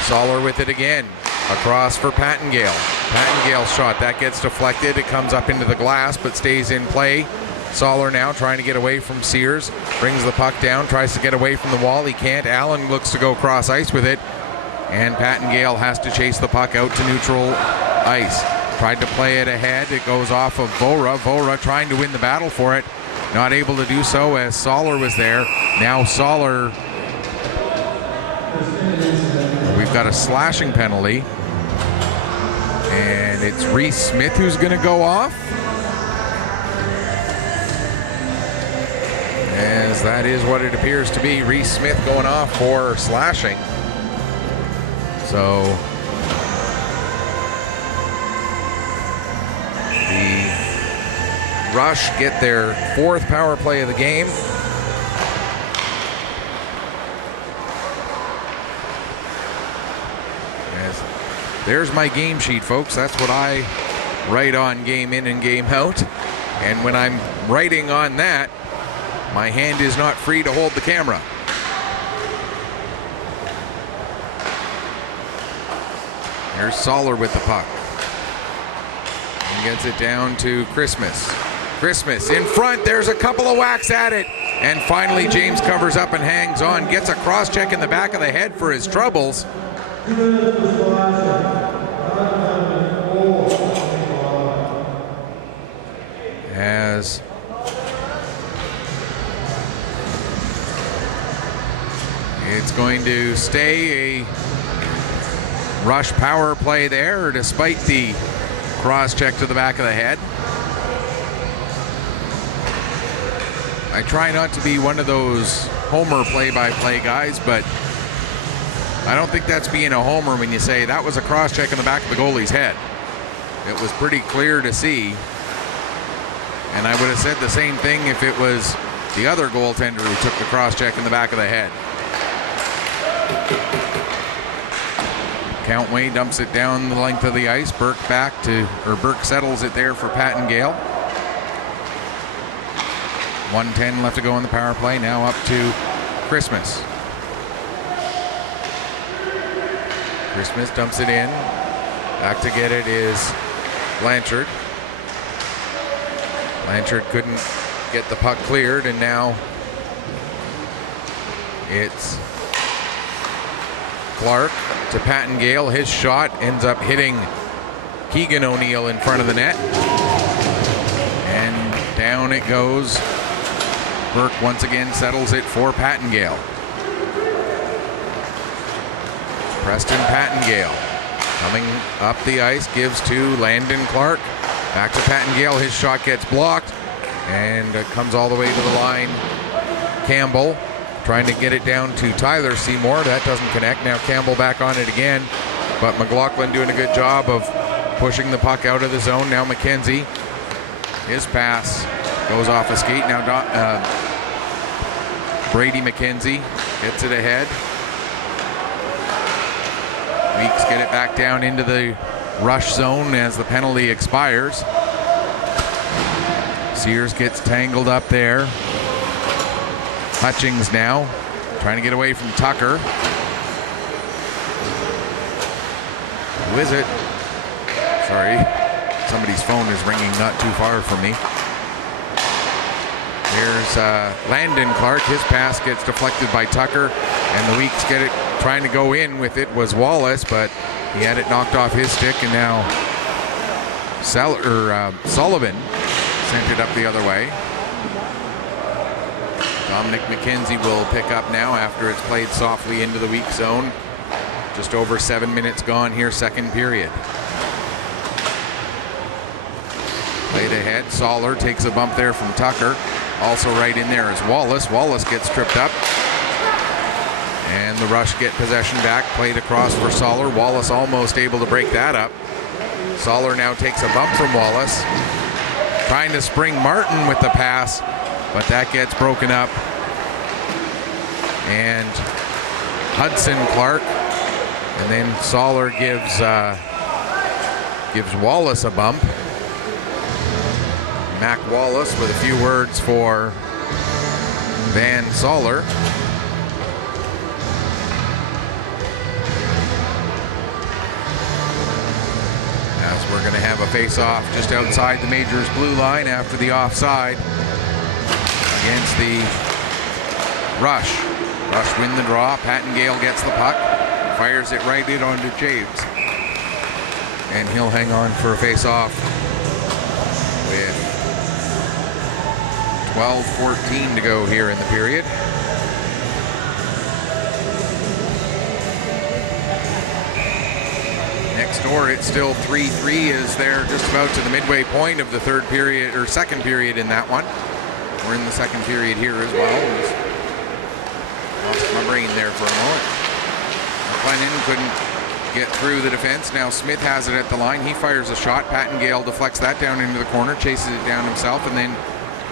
Soller with it again. Across for Pattengale. Pattengale's shot, that gets deflected. It comes up into the glass but stays in play. Soller now trying to get away from Sears. Brings the puck down, tries to get away from the wall. He can't. Allen looks to go cross ice with it. And Pattengale has to chase the puck out to neutral ice. Tried to play it ahead. It goes off of Vora. Vora trying to win the battle for it. Not able to do so as Soller was there. Now Soller. We've got a slashing penalty. And it's Reese Smith who's going to go off. As that is what it appears to be. Reese Smith going off for slashing. So the Rush get their 4th power play of the game. As there's my game sheet, folks. That's what I write on game in and game out. And when I'm writing on that, my hand is not free to hold the camera. Here's Soller with the puck. And gets it down to Christmas. Christmas in front. There's a couple of whacks at it. And finally James covers up and hangs on. Gets a cross-check in the back of the head for his troubles. As it's going to stay a Rush power play there, despite the cross check to the back of the head. I try not to be one of those homer play-by-play guys, but I don't think that's being a homer when you say that was a cross check in the back of the goalie's head. It was pretty clear to see. And I would have said the same thing if it was the other goaltender who took the cross check in the back of the head. Countway dumps it down the length of the ice. Burke settles it there for Pattengale. 1:10 left to go in the power play. Now up to Christmas. Christmas dumps it in. Back to get it is Blanchard. Blanchard couldn't get the puck cleared, and now it's Clark to Pattengale. His shot ends up hitting Keegan O'Neill in front of the net. And down it goes. Burke once again settles it for Pattengale. Preston Pattengale coming up the ice, gives to Landon Clark. Back to Pattengale. His shot gets blocked and comes all the way to the line. Campbell trying to get it down to Tyler Seymour. That doesn't connect. Now Campbell back on it again, but McLaughlin doing a good job of pushing the puck out of the zone. Now McKenzie, his pass goes off a skate. Now Brady McKenzie gets it ahead. Weeks get it back down into the Rush zone as the penalty expires. Sears gets tangled up there. Hutchings now trying to get away from Tucker. Who is it? Sorry, somebody's phone is ringing not too far from me. Here's Landon Clark. His pass gets deflected by Tucker, and the Weeks get it. Trying to go in with it was Wallace, but he had it knocked off his stick, and now Sullivan sent it up the other way. Dominic McKenzie will pick up now after it's played softly into the weak zone. Just over 7 minutes gone here, second period. Played ahead. Soller takes a bump there from Tucker. Also right in there is Wallace. Wallace gets tripped up. And the Rush get possession back. Played across for Soller. Wallace almost able to break that up. Soller now takes a bump from Wallace. Trying to spring Martin with the pass, but that gets broken up. And Hudson Clark. And then Soller gives Wallace a bump. Mac Wallace with a few words for Van Soller. As we're going to have a face-off just outside the Majors blue line after the offside against the Rush. Rush win the draw. Pattengale gets the puck, fires it right in onto James. And he'll hang on for a face-off with 12:14 to go here in the period. Next door, it's still 3-3 as they're just about to the midway point of the third period, or second period in that one. We're in the second period here as well. Lost my brain there for a moment. McLennan couldn't get through the defense. Now Smith has it at the line. He fires a shot. Pattengale deflects that down into the corner, chases it down himself, and then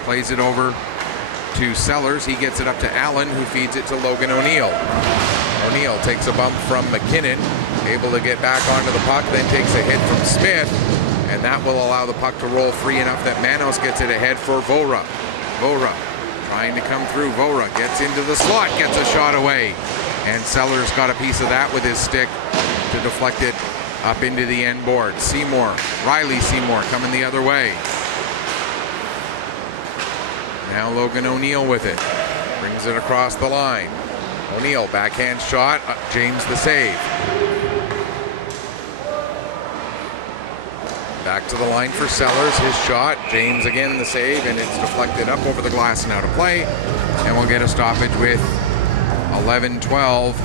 plays it over to Sellers. He gets it up to Allen, who feeds it to Logan O'Neill. O'Neill takes a bump from McKinnon, able to get back onto the puck, then takes a hit from Smith, and that will allow the puck to roll free enough that Manos gets it ahead for Vora. Vora trying to come through. Vora gets into the slot, gets a shot away, and Sellers got a piece of that with his stick to deflect it up into the end board. Seymour, Riley Seymour coming the other way. Now Logan O'Neill with it. Brings it across the line. O'Neill, backhand shot. James the save. Back to the line for Sellers. His shot. James again the save, and it's deflected up over the glass and out of play. And we'll get a stoppage with 11:12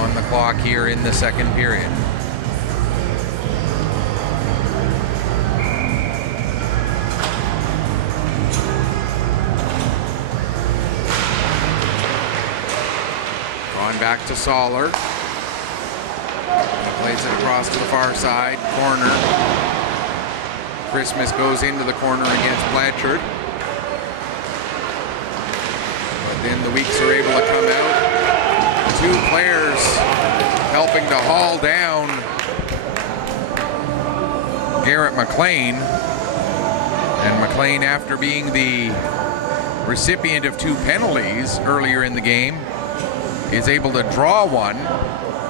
on the clock here in the second period. Back to Soller. He plays it across to the far side corner. Christmas goes into the corner against Blanchard. But then the Weeks are able to come out. Two players helping to haul down Garrett McLean. And McLean, after being the recipient of two penalties earlier in the game, is able to draw one,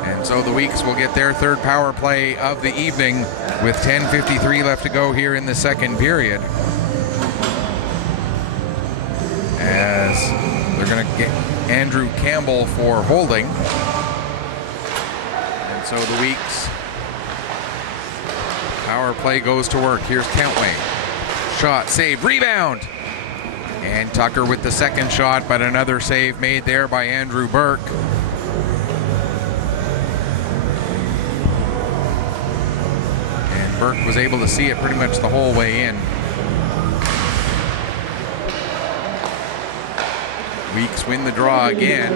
and so the Weeks will get their third power play of the evening with 10:53 left to go here in the second period, as they're going to get Andrew Campbell for holding. And so the Weeks power play goes to work. Here's Countway. Shot, save, rebound. And Tucker with the second shot, but another save made there by Andrew Burke. And Burke was able to see it pretty much the whole way in. Weeks win the draw again.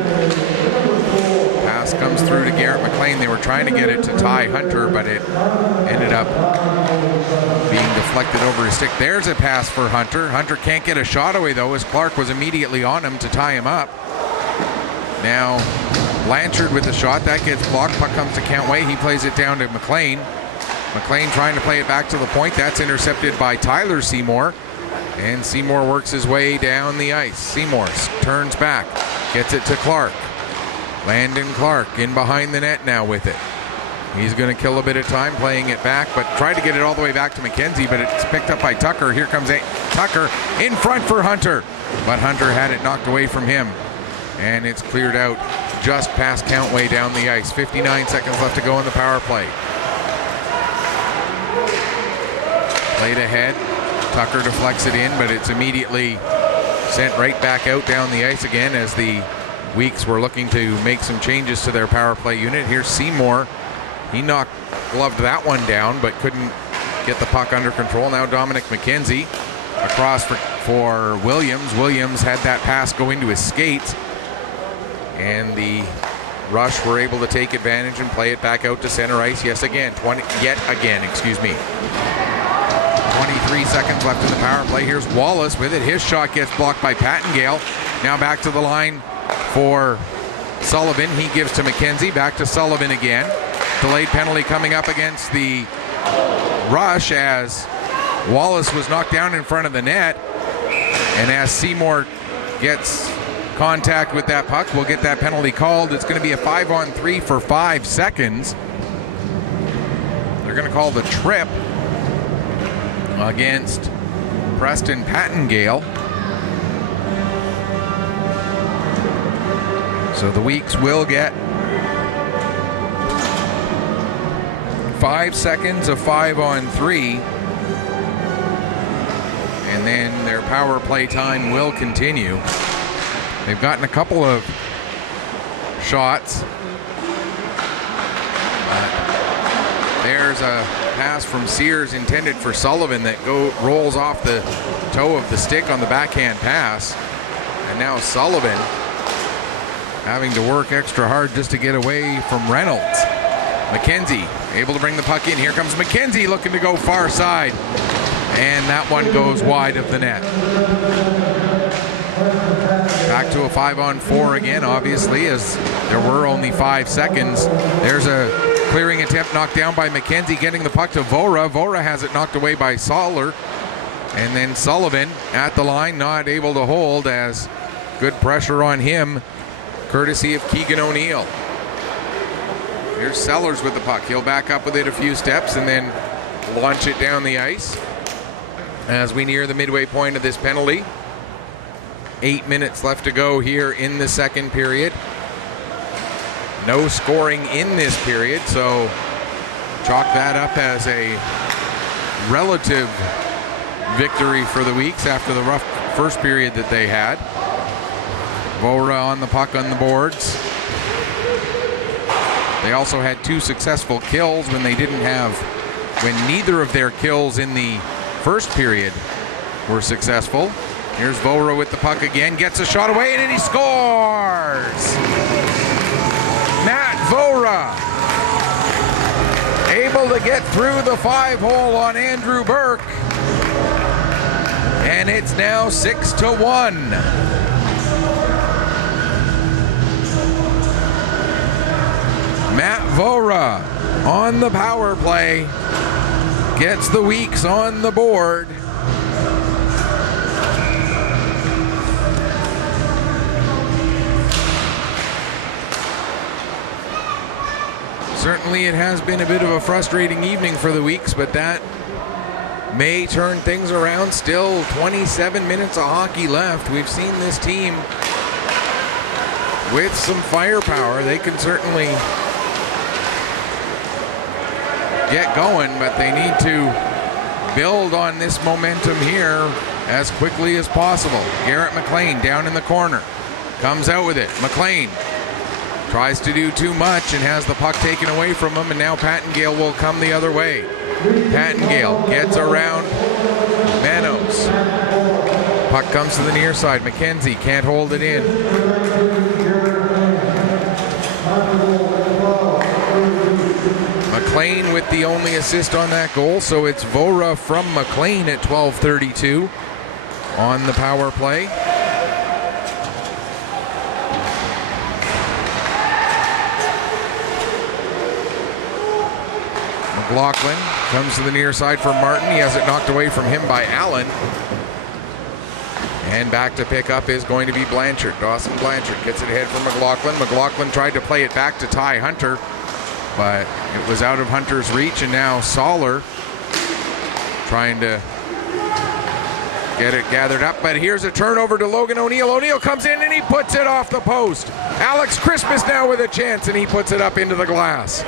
Pass comes through to Garrett McLean. They were trying to get it to Ty Hunter, but it ended up being deflected over his stick. There's a pass for Hunter. Hunter can't get a shot away, though, as Clark was immediately on him to tie him up. Now Blanchard with the shot. That gets blocked. Puck comes to Countway. He plays it down to McLean. McLean trying to play it back to the point. That's intercepted by Tyler Seymour. And Seymour works his way down the ice. Seymour turns back. Gets it to Clark. Landon Clark in behind the net now with it. He's going to kill a bit of time playing it back, but tried to get it all the way back to McKenzie, but it's picked up by Tucker. Here comes Tucker in front for Hunter, but Hunter had it knocked away from him, and it's cleared out just past Countway down the ice. 59 seconds left to go in the power play. Played ahead. Tucker deflects it in, but it's immediately sent right back out down the ice again as the Weeks were looking to make some changes to their power play unit. Here's Seymour. He gloved that one down, but couldn't get the puck under control. Now Dominic McKenzie across for Williams. Williams had that pass go into his skates, and the Rush were able to take advantage and play it back out to center ice. Yet again, 23 seconds left in the power play. Here's Wallace with it. His shot gets blocked by Pattengale. Now back to the line for Sullivan. He gives to McKenzie. Back to Sullivan again. Delayed penalty coming up against the Rush as Wallace was knocked down in front of the net, and as Seymour gets contact with that puck, we'll get that penalty called. It's going to be a 5-on-3 for 5 seconds. They're going to call the trip against Preston Pattengale. So the Weeks will get 5 seconds of 5-on-3, and then their power play time will continue. They've gotten a couple of shots. There's a pass from Sears intended for Sullivan that rolls off the toe of the stick on the backhand pass. And now Sullivan having to work extra hard just to get away from Reynolds. McKenzie able to bring the puck in. Here comes McKenzie looking to go far side. And that one goes wide of the net. Back to a 5-on-4 again, obviously, as there were only 5 seconds. There's a clearing attempt knocked down by McKenzie, getting the puck to Vora. Vora has it knocked away by Soller. And then Sullivan at the line, not able to hold, as good pressure on him, courtesy of Keegan O'Neill. Here's Sellers with the puck. He'll back up with it a few steps and then launch it down the ice. As we near the midway point of this penalty, 8 minutes left to go here in the second period. No scoring in this period, so chalk that up as a relative victory for the Weeks after the rough first period that they had. Vora on the puck on the boards. They also had 2 successful kills when neither of their kills in the first period were successful. Here's Vora with the puck again, gets a shot away, and then he scores! Matt Vora able to get through the 5-hole on Andrew Burke, and it's now 6-1. Matt Vora on the power play gets the Weeks on the board. Certainly it has been a bit of a frustrating evening for the Weeks, but that may turn things around. Still 27 minutes of hockey left. We've seen this team with some firepower. They can certainly get going, but they need to build on this momentum here as quickly as possible. Garrett McLean down in the corner, comes out with it. McLean tries to do too much and has the puck taken away from him, and now Pattengale will come the other way. Pattengale gets around Manos. Puck comes to the near side. McKenzie can't hold it in. McLean with the only assist on that goal, so it's Vora from McLean at 12:32 on the power play. McLaughlin comes to the near side for Martin. He has it knocked away from him by Allen. And back to pick up is going to be Blanchard. Dawson Blanchard gets it ahead for McLaughlin. McLaughlin tried to play it back to Ty Hunter, but it was out of Hunter's reach, and now Soller trying to get it gathered up. But here's a turnover to Logan O'Neill. O'Neill comes in and he puts it off the post. Alex Christmas now with a chance, and he puts it up into the glass.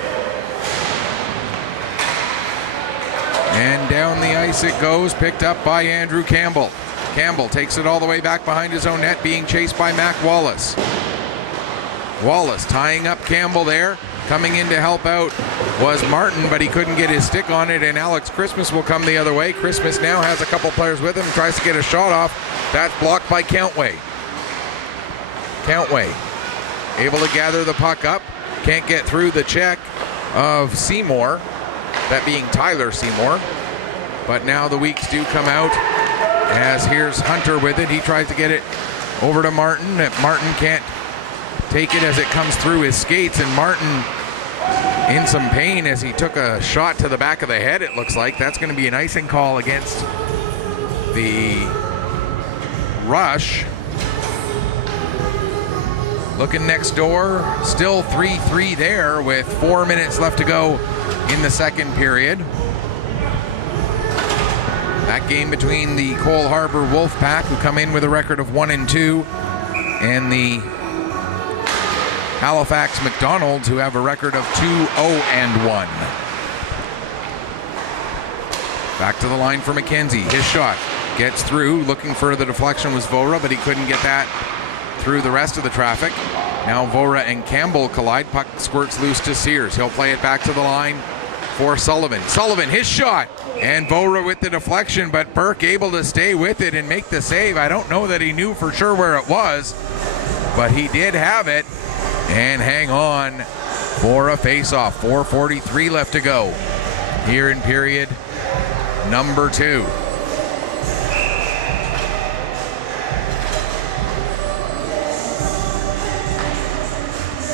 And down the ice it goes, picked up by Andrew Campbell. Campbell takes it all the way back behind his own net, being chased by Mac Wallace. Wallace tying up Campbell there. Coming in to help out was Martin, but he couldn't get his stick on it, and Alex Christmas will come the other way. Christmas now has a couple players with him, tries to get a shot off. That's blocked by Countway. Countway able to gather the puck up. Can't get through the check of Seymour, that being Tyler Seymour. But now the Weeks do come out, as here's Hunter with it. He tries to get it over to Martin. Martin can't take it as it comes through his skates, and Martin in some pain as he took a shot to the back of the head, it looks like. That's going to be an icing call against the Rush. Looking next door, still 3-3 there with 4 minutes left to go in the second period. That game between the Cole Harbour Wolfpack, who come in with a record of 1-2, and the Halifax McDonald's, who have a record of 2-0-1. Back to the line for McKenzie. His shot gets through. Looking for the deflection was Vora, but he couldn't get that through the rest of the traffic. Now Vora and Campbell collide. Puck squirts loose to Sears. He'll play it back to the line for Sullivan. Sullivan, his shot. And Vora with the deflection, but Burke able to stay with it and make the save. I don't know that he knew for sure where it was, but he did have it and hang on for a face-off. 4:43 left to go here in period number 2.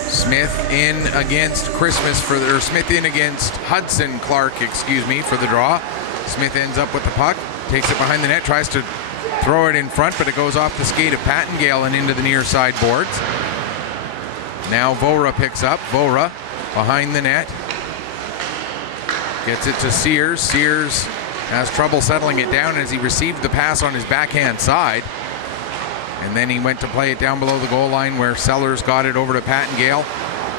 Smith in against Smith in against Hudson Clark, for the draw. Smith ends up with the puck, takes it behind the net, tries to throw it in front, but it goes off the skate of Pattengale and into the near side boards. Now Vora picks up. Vora behind the net. Gets it to Sears. Sears has trouble settling it down as he received the pass on his backhand side. And then he went to play it down below the goal line where Sellers got it over to Pattengale.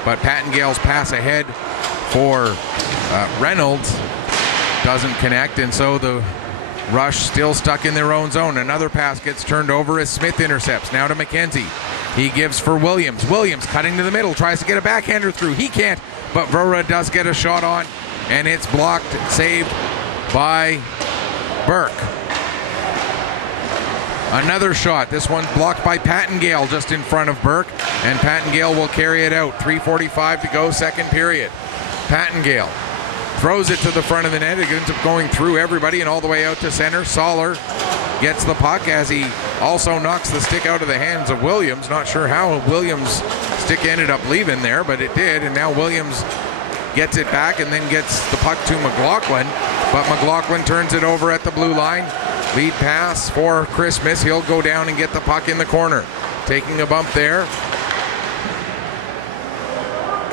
But Pattengale's pass ahead for Reynolds doesn't connect, and so the Rush still stuck in their own zone. Another pass gets turned over as Smith intercepts. Now to McKenzie. He gives for Williams. Williams cutting to the middle, tries to get a backhander through. He can't, but Vora does get a shot on, and it's blocked, saved by Burke. Another shot. This one's blocked by Pattengale just in front of Burke, and Pattengale will carry it out. 3:45 to go, second period. Pattengale throws it to the front of the net. It ends up going through everybody and all the way out to center. Soller gets the puck as he also knocks the stick out of the hands of Williams. Not sure how Williams' stick ended up leaving there, but it did, and now Williams gets it back and then gets the puck to McLaughlin, but McLaughlin turns it over at the blue line. Lead pass for Christmas. He'll go down and get the puck in the corner. Taking a bump there.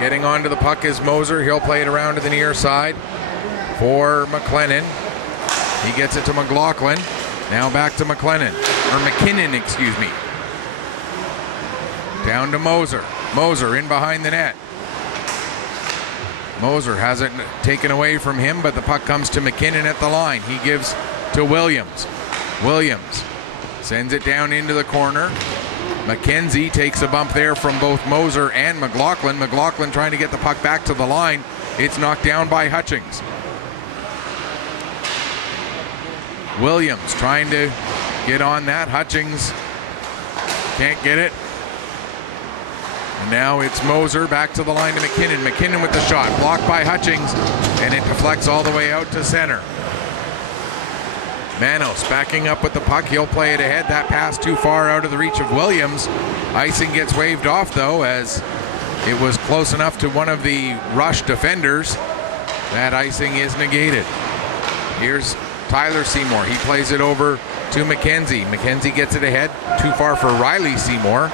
Getting onto the puck is Moser. He'll play it around to the near side for McLennan. He gets it to McLaughlin. Now back to McLennan. Or McKinnon, Down to Moser. Moser in behind the net. Moser has it taken away from him, but the puck comes to McKinnon at the line. He gives to Williams. Williams sends it down into the corner. McKenzie takes a bump there from both Moser and McLaughlin. McLaughlin trying to get the puck back to the line. It's knocked down by Hutchings. Williams trying to get on that. Hutchings can't get it. And now it's Moser back to the line to McKinnon. McKinnon with the shot. Blocked by Hutchings, and it deflects all the way out to center. Manos backing up with the puck. He'll play it ahead. That pass too far out of the reach of Williams. Icing gets waved off, though, as it was close enough to one of the Rush defenders. That icing is negated. Here's Tyler Seymour. He plays it over to McKenzie. McKenzie gets it ahead. Too far for Riley Seymour.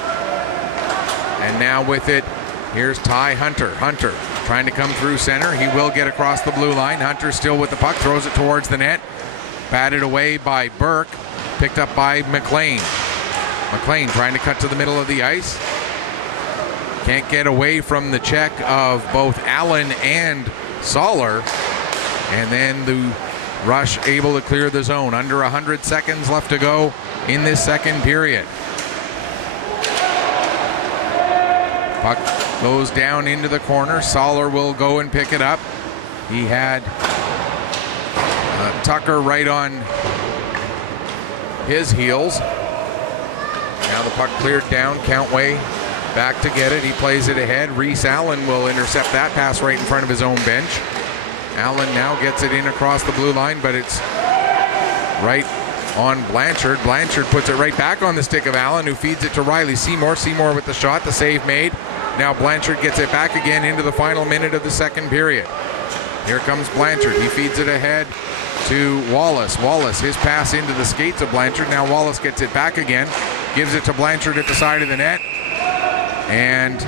And now with it, here's Ty Hunter. Hunter trying to come through center. He will get across the blue line. Hunter still with the puck. Throws it towards the net. Batted away by Burke. Picked up by McLean. McLean trying to cut to the middle of the ice. Can't get away from the check of both Allen and Soller. And then the Rush able to clear the zone. Under 100 seconds left to go in this second period. Puck goes down into the corner. Soller will go and pick it up. He had Tucker right on his heels. Now the puck cleared down. Countway back to get it. He plays it ahead. Reese Allen will intercept that pass right in front of his own bench. Allen now gets it in across the blue line, but it's right on Blanchard. Blanchard puts it right back on the stick of Allen, who feeds it to Riley Seymour. Seymour with the shot. The save made Now Blanchard gets it back again into the final minute of the second period. Here comes Blanchard. He feeds it ahead to Wallace. Wallace, his pass into the skates of Blanchard. Now Wallace gets it back again. Gives it to Blanchard at the side of the net. And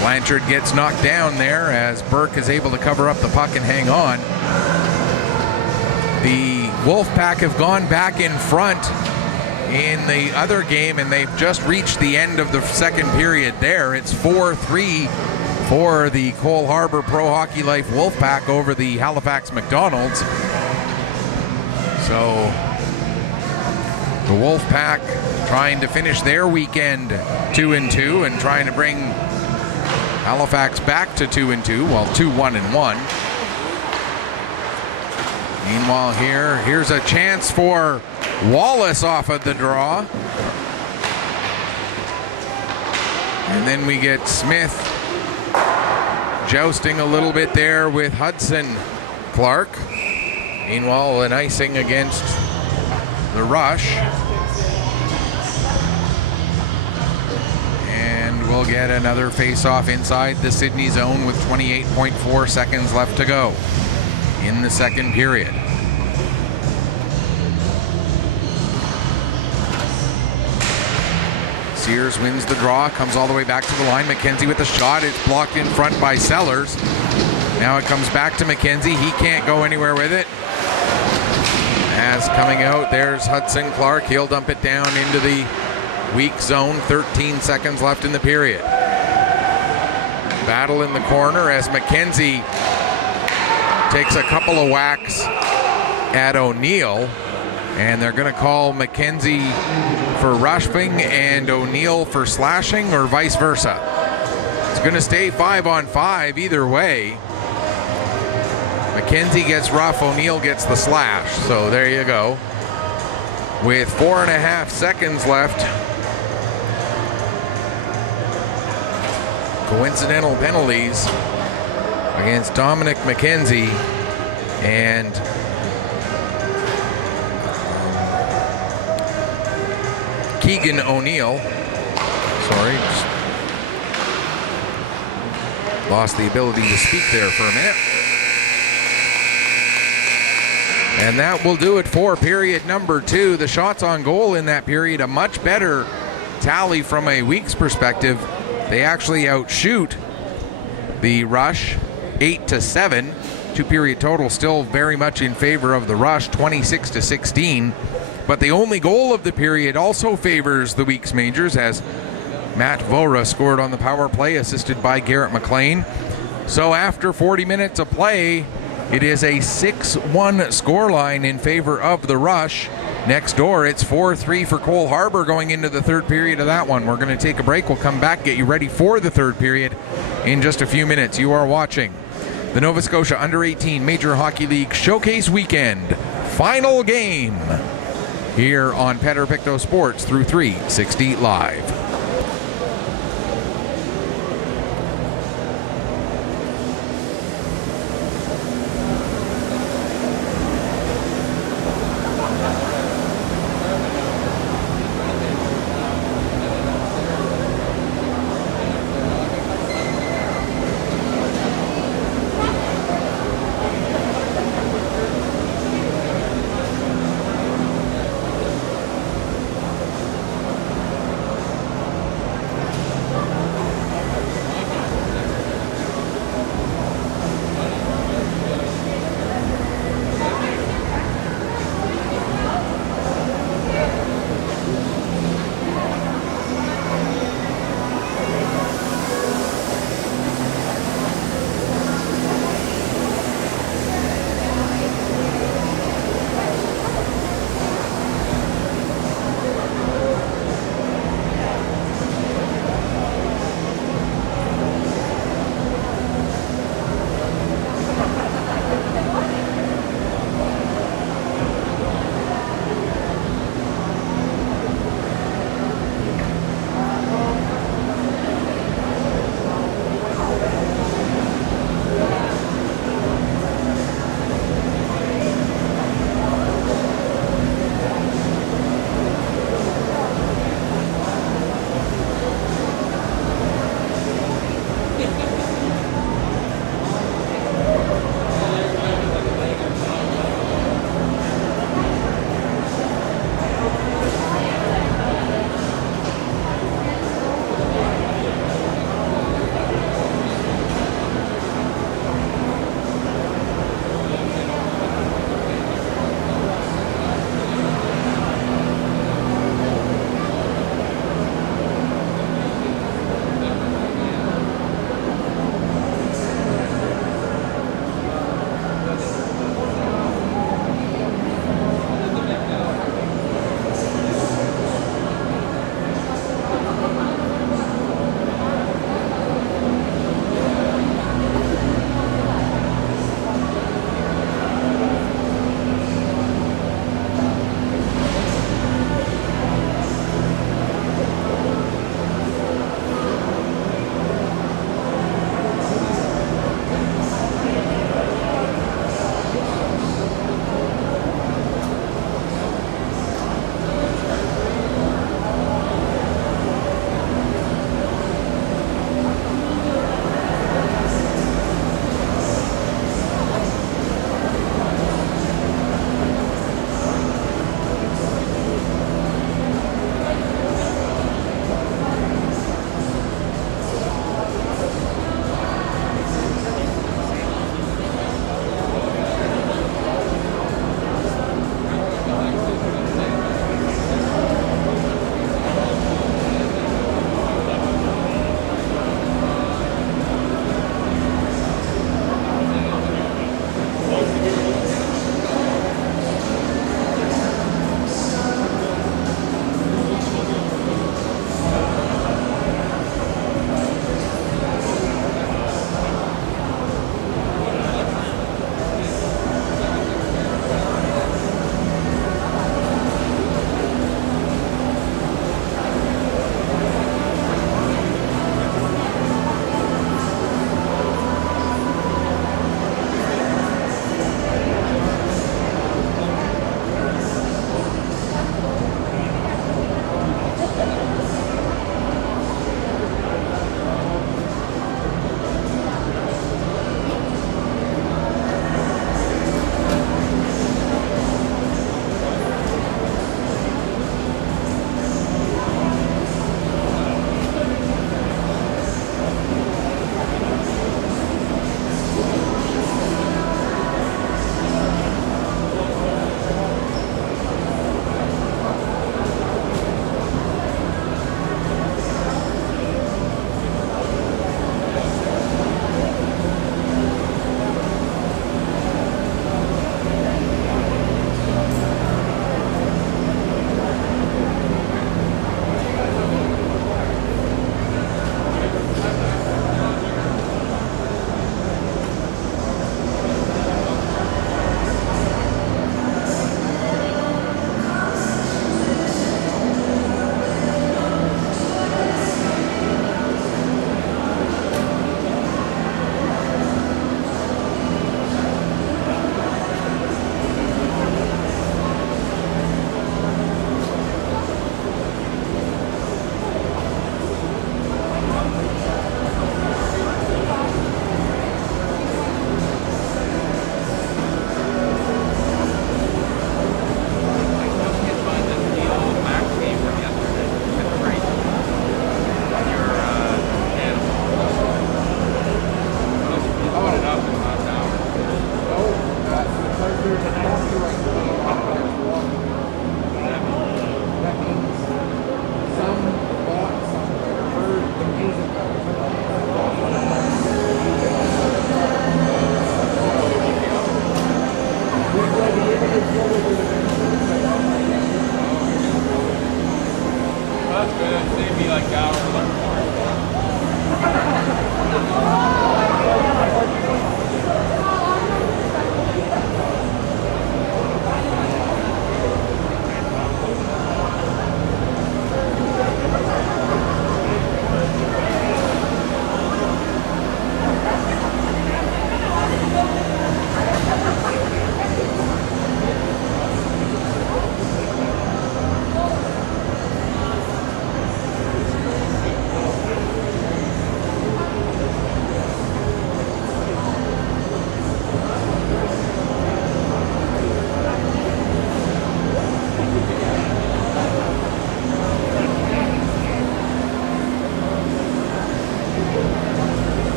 Blanchard gets knocked down there as Burke is able to cover up the puck and hang on. The Wolfpack have gone back in front in the other game, and they've just reached the end of the second period there. It's 4-3 for the Cole Harbour Pro Hockey Life Wolfpack over the Halifax McDonald's. So the Wolfpack trying to finish their weekend 2-2 and trying to bring Halifax back to 2-2, well, 2-1-1. Meanwhile, here's a chance for Wallace off of the draw. And then we get Smith jousting a little bit there with Hudson Clark. Meanwhile, an icing against the Rush. And we'll get another face-off inside the Sydney zone with 28.4 seconds left to go in the second period. Sears wins the draw, comes all the way back to the line. McKenzie with the shot. It's blocked in front by Sellers. Now it comes back to McKenzie. He can't go anywhere with it. As coming out, there's Hudson Clark. He'll dump it down into the weak zone. 13 seconds left in the period. Battle in the corner as McKenzie takes a couple of whacks at O'Neill. And they're going to call McKenzie for rushing and O'Neill for slashing, or vice versa. It's going to stay 5-on-5 either way. McKenzie gets rough, O'Neill gets the slash. So there you go. With 4.5 seconds left. Coincidental penalties against Dominic McKenzie and Keegan O'Neill. Sorry. Lost the ability to speak there for a minute. And that will do it for period number 2. The shots on goal in that period, a much better tally from a Weeks perspective. They actually outshoot the Rush 8-7. 2-period total still very much in favor of the Rush, 26-16. But the only goal of the period also favors the Weeks Majors, as Matt Vora scored on the power play, assisted by Garrett McLean. So after 40 minutes of play, it is a 6-1 scoreline in favor of the Rush. Next door, it's 4-3 for Cole Harbour going into the third period of that one. We're going to take a break. We'll come back, get you ready for the third period in just a few minutes. You are watching the Nova Scotia Under-18 Major Hockey League Showcase Weekend final game here on Pictou Sports through 360 Live.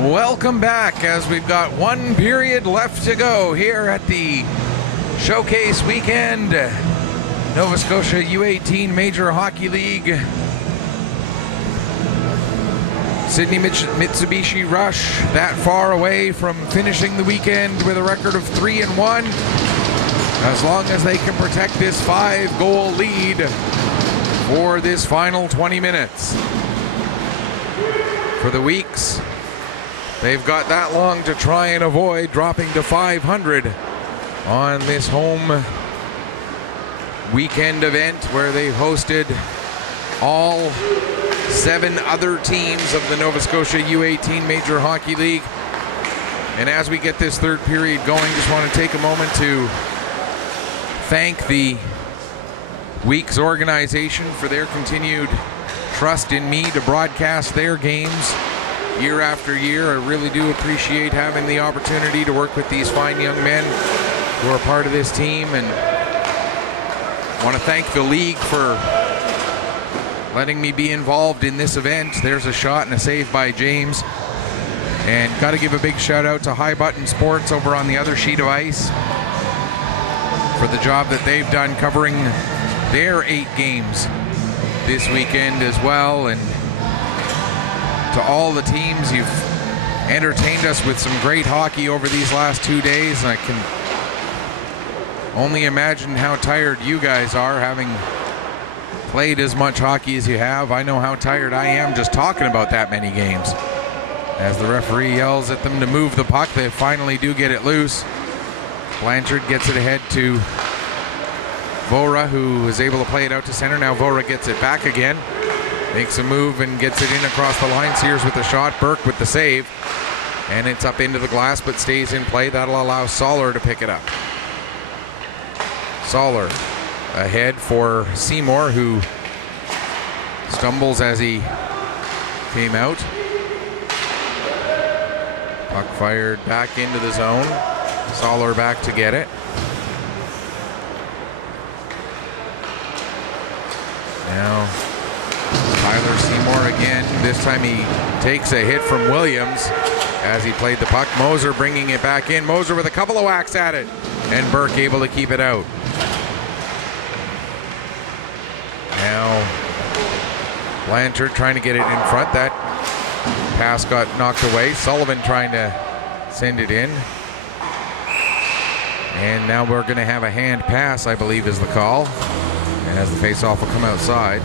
Welcome back as we've got one period left to go here at the Showcase Weekend Nova Scotia U18 Major Hockey League. Sydney Mitsubishi Rush that far away from finishing the weekend with a record of 3-1. As long as they can protect this 5-goal lead for this final 20 minutes. For the Weeks, they've got that long to try and avoid dropping to 500 on this home weekend event where they've hosted all 7 other teams of the Nova Scotia U18 Major Hockey League. And as we get this third period going, just want to take a moment to thank the Weeks organization for their continued trust in me to broadcast their games year after year. I really do appreciate having the opportunity to work with these fine young men who are part of this team, and want to thank the league for letting me be involved in this event. There's a shot and a save by James. And got to give a big shout out to High Button Sports over on the other sheet of ice for the job that they've done covering their 8 games this weekend as well. And to all the teams, you've entertained us with some great hockey over these last 2 days. And I can only imagine how tired you guys are, having played as much hockey as you have. I know how tired I am just talking about that many games. As the referee yells at them to move the puck, they finally do get it loose. Blanchard gets it ahead to Vora, who is able to play it out to center. Now Vora gets it back again, makes a move and gets it in across the line. Sears with the shot, Burke with the save, and it's up into the glass but stays in play. That'll allow Soller to pick it up. Soller ahead for Seymour, who stumbles as he came out. Puck fired back into the zone. Soller back to get it. Now Tyler Seymour again. This time he takes a hit from Williams as he played the puck. Moser bringing it back in. Moser with a couple of whacks at it, and Burke able to keep it out. Now Blanchard trying to get it in front. That pass got knocked away. Sullivan trying to send it in. And now we're going to have a hand pass, I believe is the call. And as the faceoff will come outside.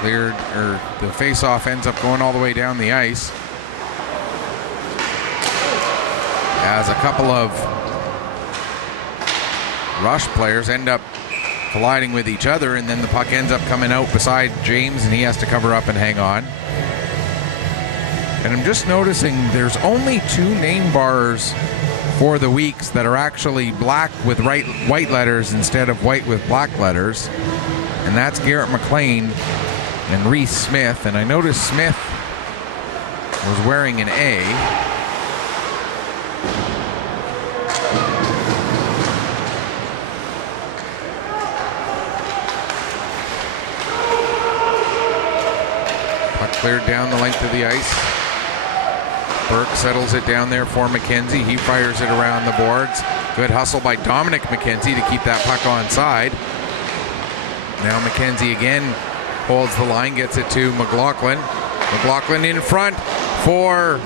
Cleared, or the face-off ends up going all the way down the ice. As a couple of Rush players end up colliding with each other, and then the puck ends up coming out beside James, and he has to cover up and hang on. And I'm just noticing there's only 2 name bars for the weeks that are actually black with white letters instead of white with black letters. And that's Garrett McLean and Reese Smith. And I noticed Smith was wearing an A. Puck cleared down the length of the ice. Burke settles it down there for McKenzie. He fires it around the boards. Good hustle by Dominic McKenzie to keep that puck onside. Now McKenzie again holds the line, gets it to McLaughlin. McLaughlin in front for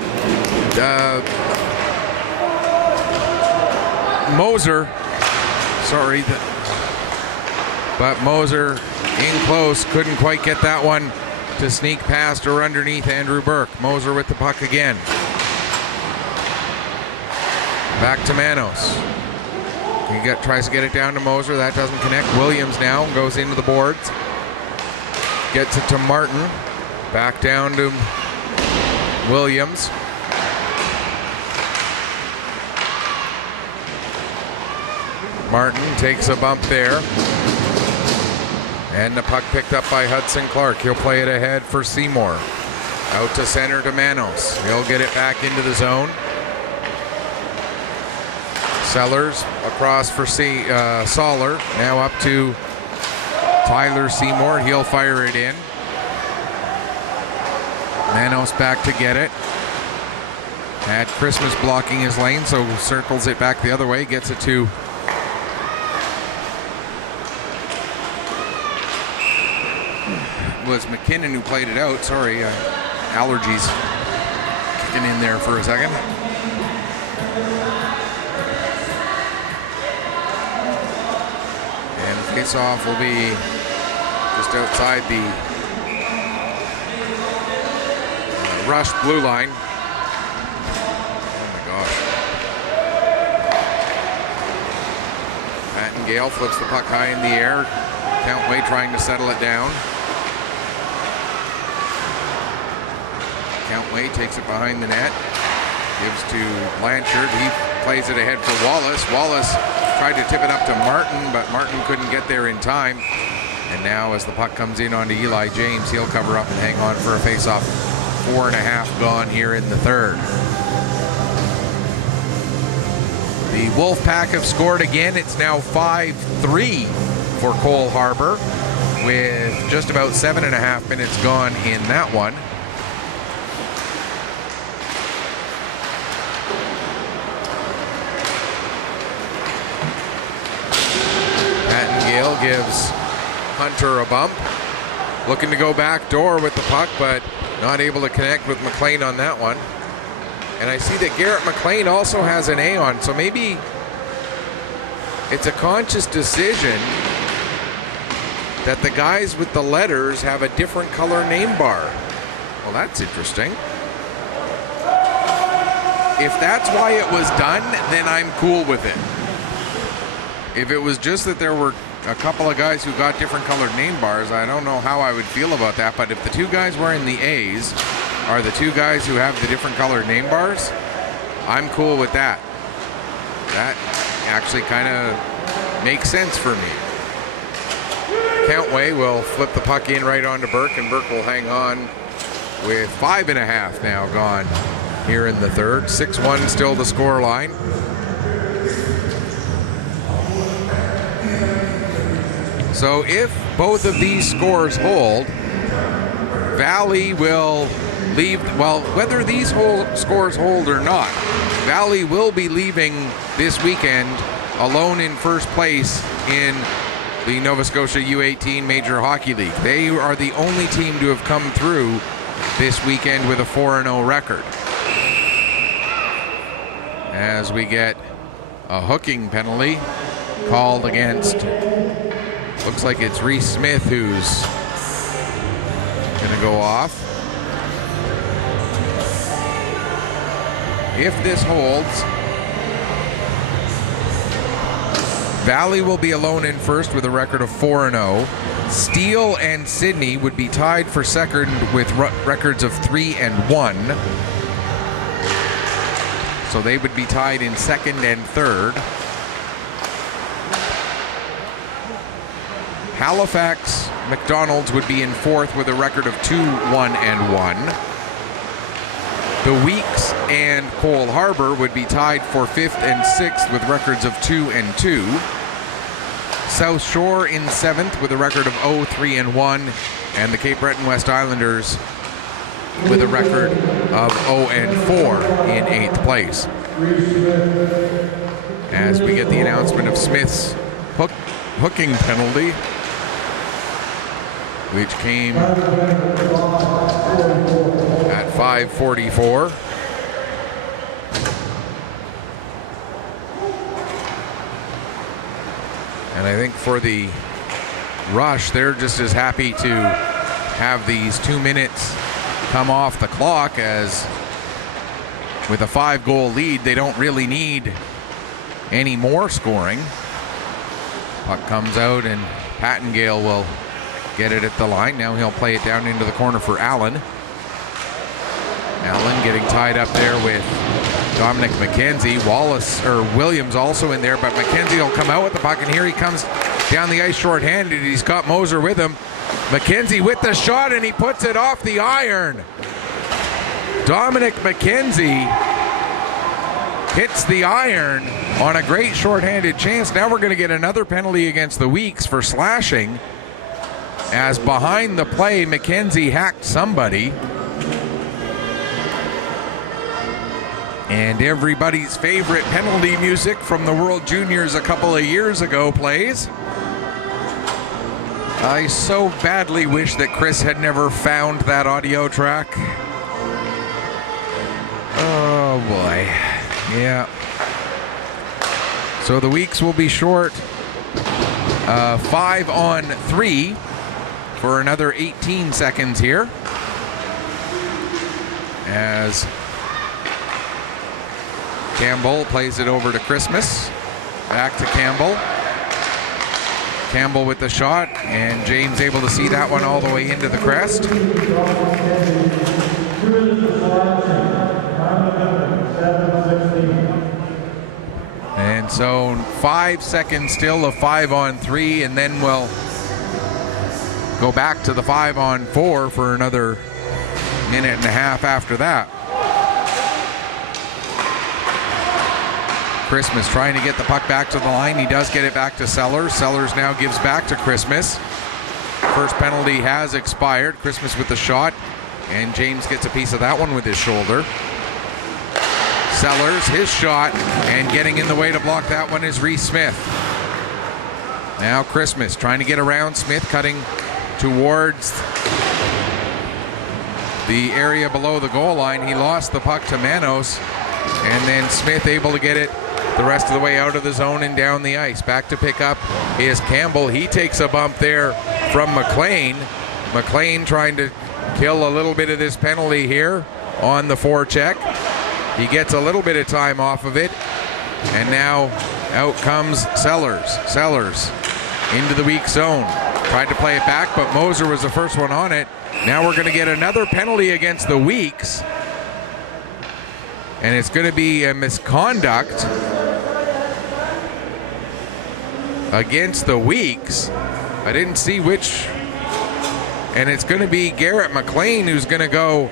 Moser. Sorry. But Moser in close. Couldn't quite get that one to sneak past or underneath Andrew Burke. Moser with the puck again. Back to Manos. He tries to get it down to Moser. That doesn't connect. Williams now goes into the boards. Gets it to Martin. Back down to Williams. Martin takes a bump there. And the puck picked up by Hudson Clark. He'll play it ahead for Seymour. Out to center to Manos. He'll get it back into the zone. Sellers across for Soller. Now up to Tyler Seymour. He'll fire it in. Manos back to get it. Had Christmas blocking his lane, so circles it back the other way. Gets it to was McKinnon who played it out. Sorry, allergies kicking in there for a second. And the face-off will be just outside the Rush blue line. Oh my gosh. Patton Gale flips the puck high in the air. Countway trying to settle it down. Countway takes it behind the net. Gives to Blanchard. He plays it ahead for Wallace. Wallace tried to tip it up to Martin, but Martin couldn't get there in time. And now as the puck comes in onto Eli James, he'll cover up and hang on for a face-off. 4.5 gone here in the third. The Wolfpack have scored again. It's now 5-3 for Cole Harbour, with just about 7.5 minutes gone in that one. Patton-Gale gives Hunter a bump. Looking to go back door with the puck, but not able to connect with McLean on that one. And I see that Garrett McLean also has an A on, so maybe it's a conscious decision that the guys with the letters have a different color name bar. Well, that's interesting. If that's why it was done, then I'm cool with it. If it was just that there were a couple of guys who got different colored name bars, I don't know how I would feel about that. But if the two guys wearing the A's are the two guys who have the different colored name bars, I'm cool with that. That actually kind of makes sense for me. Countway will flip the puck in right onto Burke, and Burke will hang on with 5.5 now gone here in the third. 6-1 still the score line. So if both of these scores hold, Valley will leave, well, whether these scores hold or not, Valley will be leaving this weekend alone in first place in the Nova Scotia U18 Major Hockey League. They are the only team to have come through this weekend with a 4-0 record. As we get a hooking penalty called against, looks like it's Reese Smith who's Gonna go off. If this holds, Valley will be alone in first with a record of 4-0. Steele and Sydney would be tied for second with records of 3-1. So they would be tied in second and third. Halifax McDonald's would be in fourth with a record of 2-1-1. The Weeks and Cole Harbour would be tied for fifth and sixth with records of 2-2. South Shore in seventh with a record of 0-3-1, and the Cape Breton West Islanders with a record of 0-4 in eighth place. As we get the announcement of Smith's hooking penalty, which came at 5:44. And I think for the Rush, they're just as happy to have these 2 minutes come off the clock, as with a 5-goal lead, they don't really need any more scoring. Puck comes out and Pattengale will get it at the line. Now he'll play it down into the corner for Allen. Allen getting tied up there with Dominic McKenzie. Williams also in there, but McKenzie will come out with the puck, and here he comes down the ice short-handed. He's got Moser with him. McKenzie with the shot, and he puts it off the iron. Dominic McKenzie hits the iron on a great short-handed chance. Now we're going to get another penalty against the Weeks for slashing, as behind the play, McKenzie hacked somebody. And everybody's favorite penalty music from the World Juniors a couple of years ago plays. I so badly wish that Chris had never found that audio track. Oh boy. Yeah. So the Weeks will be short 5-on-3 for another 18 seconds here, as Campbell plays it over to Christmas. Back to Campbell. Campbell with the shot, and James able to see that one all the way into the crest. And so 5 seconds still of 5-on-3, and then we'll go back to the 5-on-4 for another minute and a half after that. Christmas trying to get the puck back to the line. He does get it back to Sellers. Sellers now gives back to Christmas. First penalty has expired. Christmas with the shot, and James gets a piece of that one with his shoulder. Sellers, his shot, and getting in the way to block that one is Reese Smith. Now Christmas trying to get around Smith, cutting towards the area below the goal line. He lost the puck to Manos, and then Smith able to get it the rest of the way out of the zone and down the ice. Back to pick up is Campbell. He takes a bump there from McLean. McLean trying to kill a little bit of this penalty here on the forecheck. He gets a little bit of time off of it, and now out comes Sellers. Sellers into the weak zone. Tried to play it back, but Moser was the first one on it. Now we're going to get another penalty against the Weeks, and it's going to be a misconduct against the Weeks. I didn't see which, and it's going to be Garrett McLean who's going to go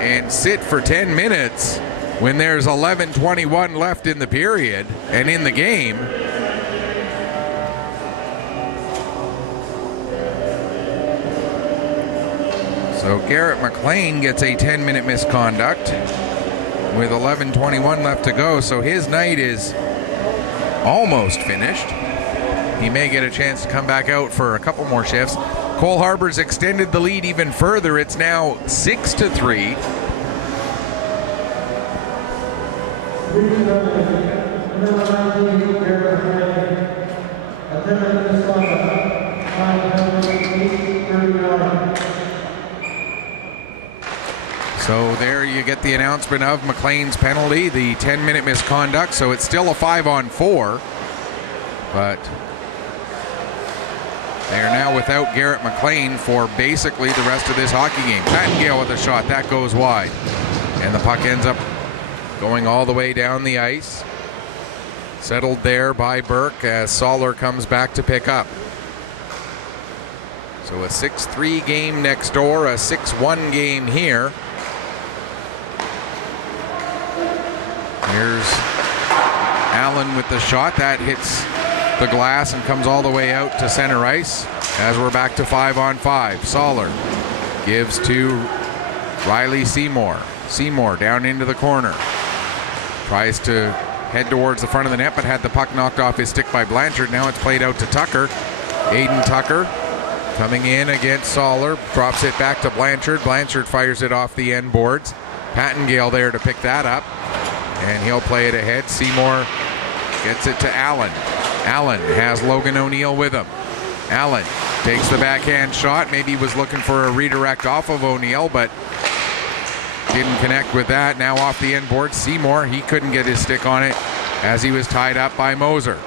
and sit for 10 minutes when there's 11:21 left in the period and in the game. So Garrett McLean gets a 10-minute misconduct with 11:21 left to go. So his night is almost finished. He may get a chance to come back out for a couple more shifts. Cole Harbour's extended the lead even further. It's now 6-3. So there you get the announcement of McLean's penalty, the 10-minute misconduct. So it's still a 5-on-4, but they are now without Garrett McLean for basically the rest of this hockey game. Pattengale with a shot, that goes wide, and the puck ends up going all the way down the ice. Settled there by Burke as Soller comes back to pick up. So a 6-3 game next door, a 6-1 game here. Here's Allen with the shot. That hits the glass and comes all the way out to center ice as we're back to 5-on-5. Soller gives to Riley Seymour. Seymour down into the corner. Tries to head towards the front of the net, but had the puck knocked off his stick by Blanchard. Now it's played out to Tucker. Aiden Tucker coming in against Soller. Drops it back to Blanchard. Blanchard fires it off the end boards. Pattengale there to pick that up, and he'll play it ahead. Seymour gets it to Allen. Allen has Logan O'Neill with him. Allen takes the backhand shot. Maybe was looking for a redirect off of O'Neill, but didn't connect with that. Now off the end board, Seymour, he couldn't get his stick on it as he was tied up by Moser.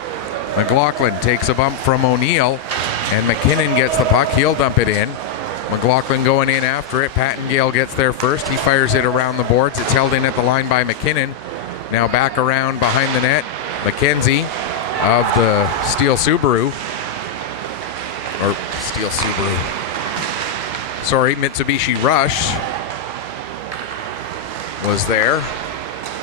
McLaughlin takes a bump from O'Neill, and McKinnon gets the puck. He'll dump it in. McLaughlin going in after it. Pattengale gets there first. He fires it around the boards. It's held in at the line by McKinnon. Now back around behind the net. McKenzie of the Steel Subaru. Or Steel Subaru. Sorry, Mitsubishi Rush was there.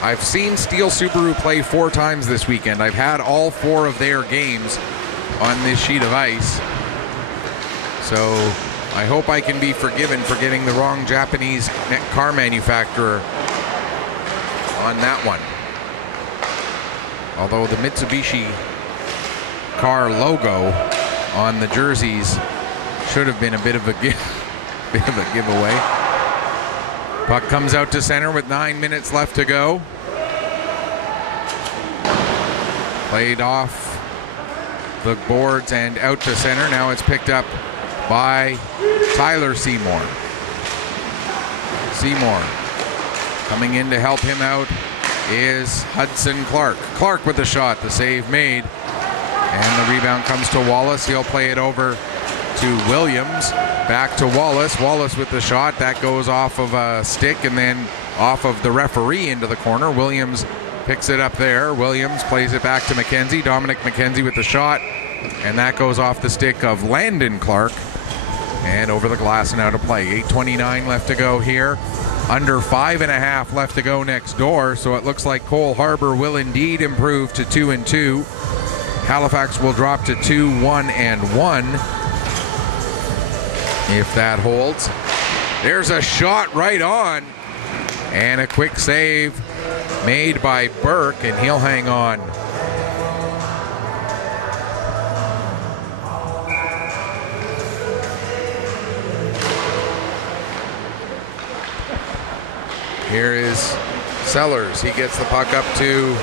I've seen Steel Subaru play 4 times this weekend. I've had all 4 of their games on this sheet of ice. So I hope I can be forgiven for getting the wrong Japanese car manufacturer on that one. Although the Mitsubishi car logo on the jerseys should have been a bit of a giveaway. Puck comes out to center with 9 minutes left to go. Played off the boards and out to center. Now it's picked up by Tyler Seymour. Seymour coming in to help him out is Hudson Clark. Clark with the shot, the save made. And the rebound comes to Wallace. He'll play it over to Williams. Back to Wallace. Wallace with the shot. That goes off of a stick and then off of the referee into the corner. Williams picks it up there. Williams plays it back to McKenzie. Dominic McKenzie with the shot. And that goes off the stick of Landon Clark. And over the glass and out of play. 8:29 left to go here. Under 5.5 left to go next door. So it looks like Cole Harbour will indeed improve to 2-2. Halifax will drop to 2-1-1 if that holds. There's a shot right on, and a quick save made by Burke, and he'll hang on. Here is Sellers. He gets the puck up to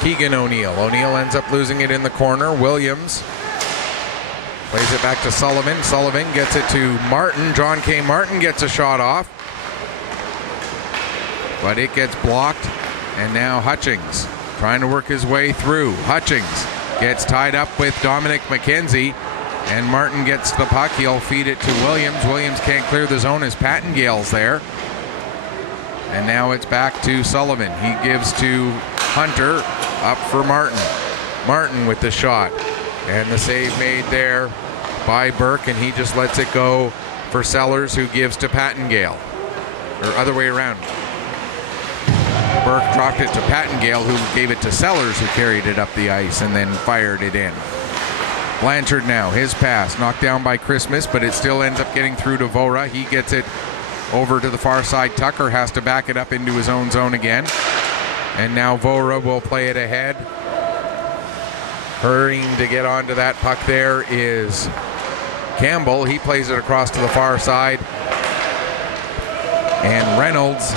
Keegan O'Neill. O'Neill ends up losing it in the corner. Williams plays it back to Sullivan. Sullivan gets it to Martin. John K. Martin gets a shot off, but it gets blocked. And now Hutchings trying to work his way through. Hutchings gets tied up with Dominic McKenzie, and Martin gets the puck. He'll feed it to Williams. Williams can't clear the zone as Pattengale's there. And now it's back to Sullivan. He gives to Hunter, up for Martin. Martin with the shot, and the save made there by Burke, and he just lets it go for Sellers, who gives to Pattengale, or other way around. Burke dropped it to Pattengale, who gave it to Sellers, who carried it up the ice and then fired it in. Blanchard now, his pass knocked down by Christmas, but it still ends up getting through to Vora. He gets it over to the far side. Tucker has to back it up into his own zone again. And now Vora will play it ahead. Hurrying to get onto that puck there is Campbell. He plays it across to the far side. And Reynolds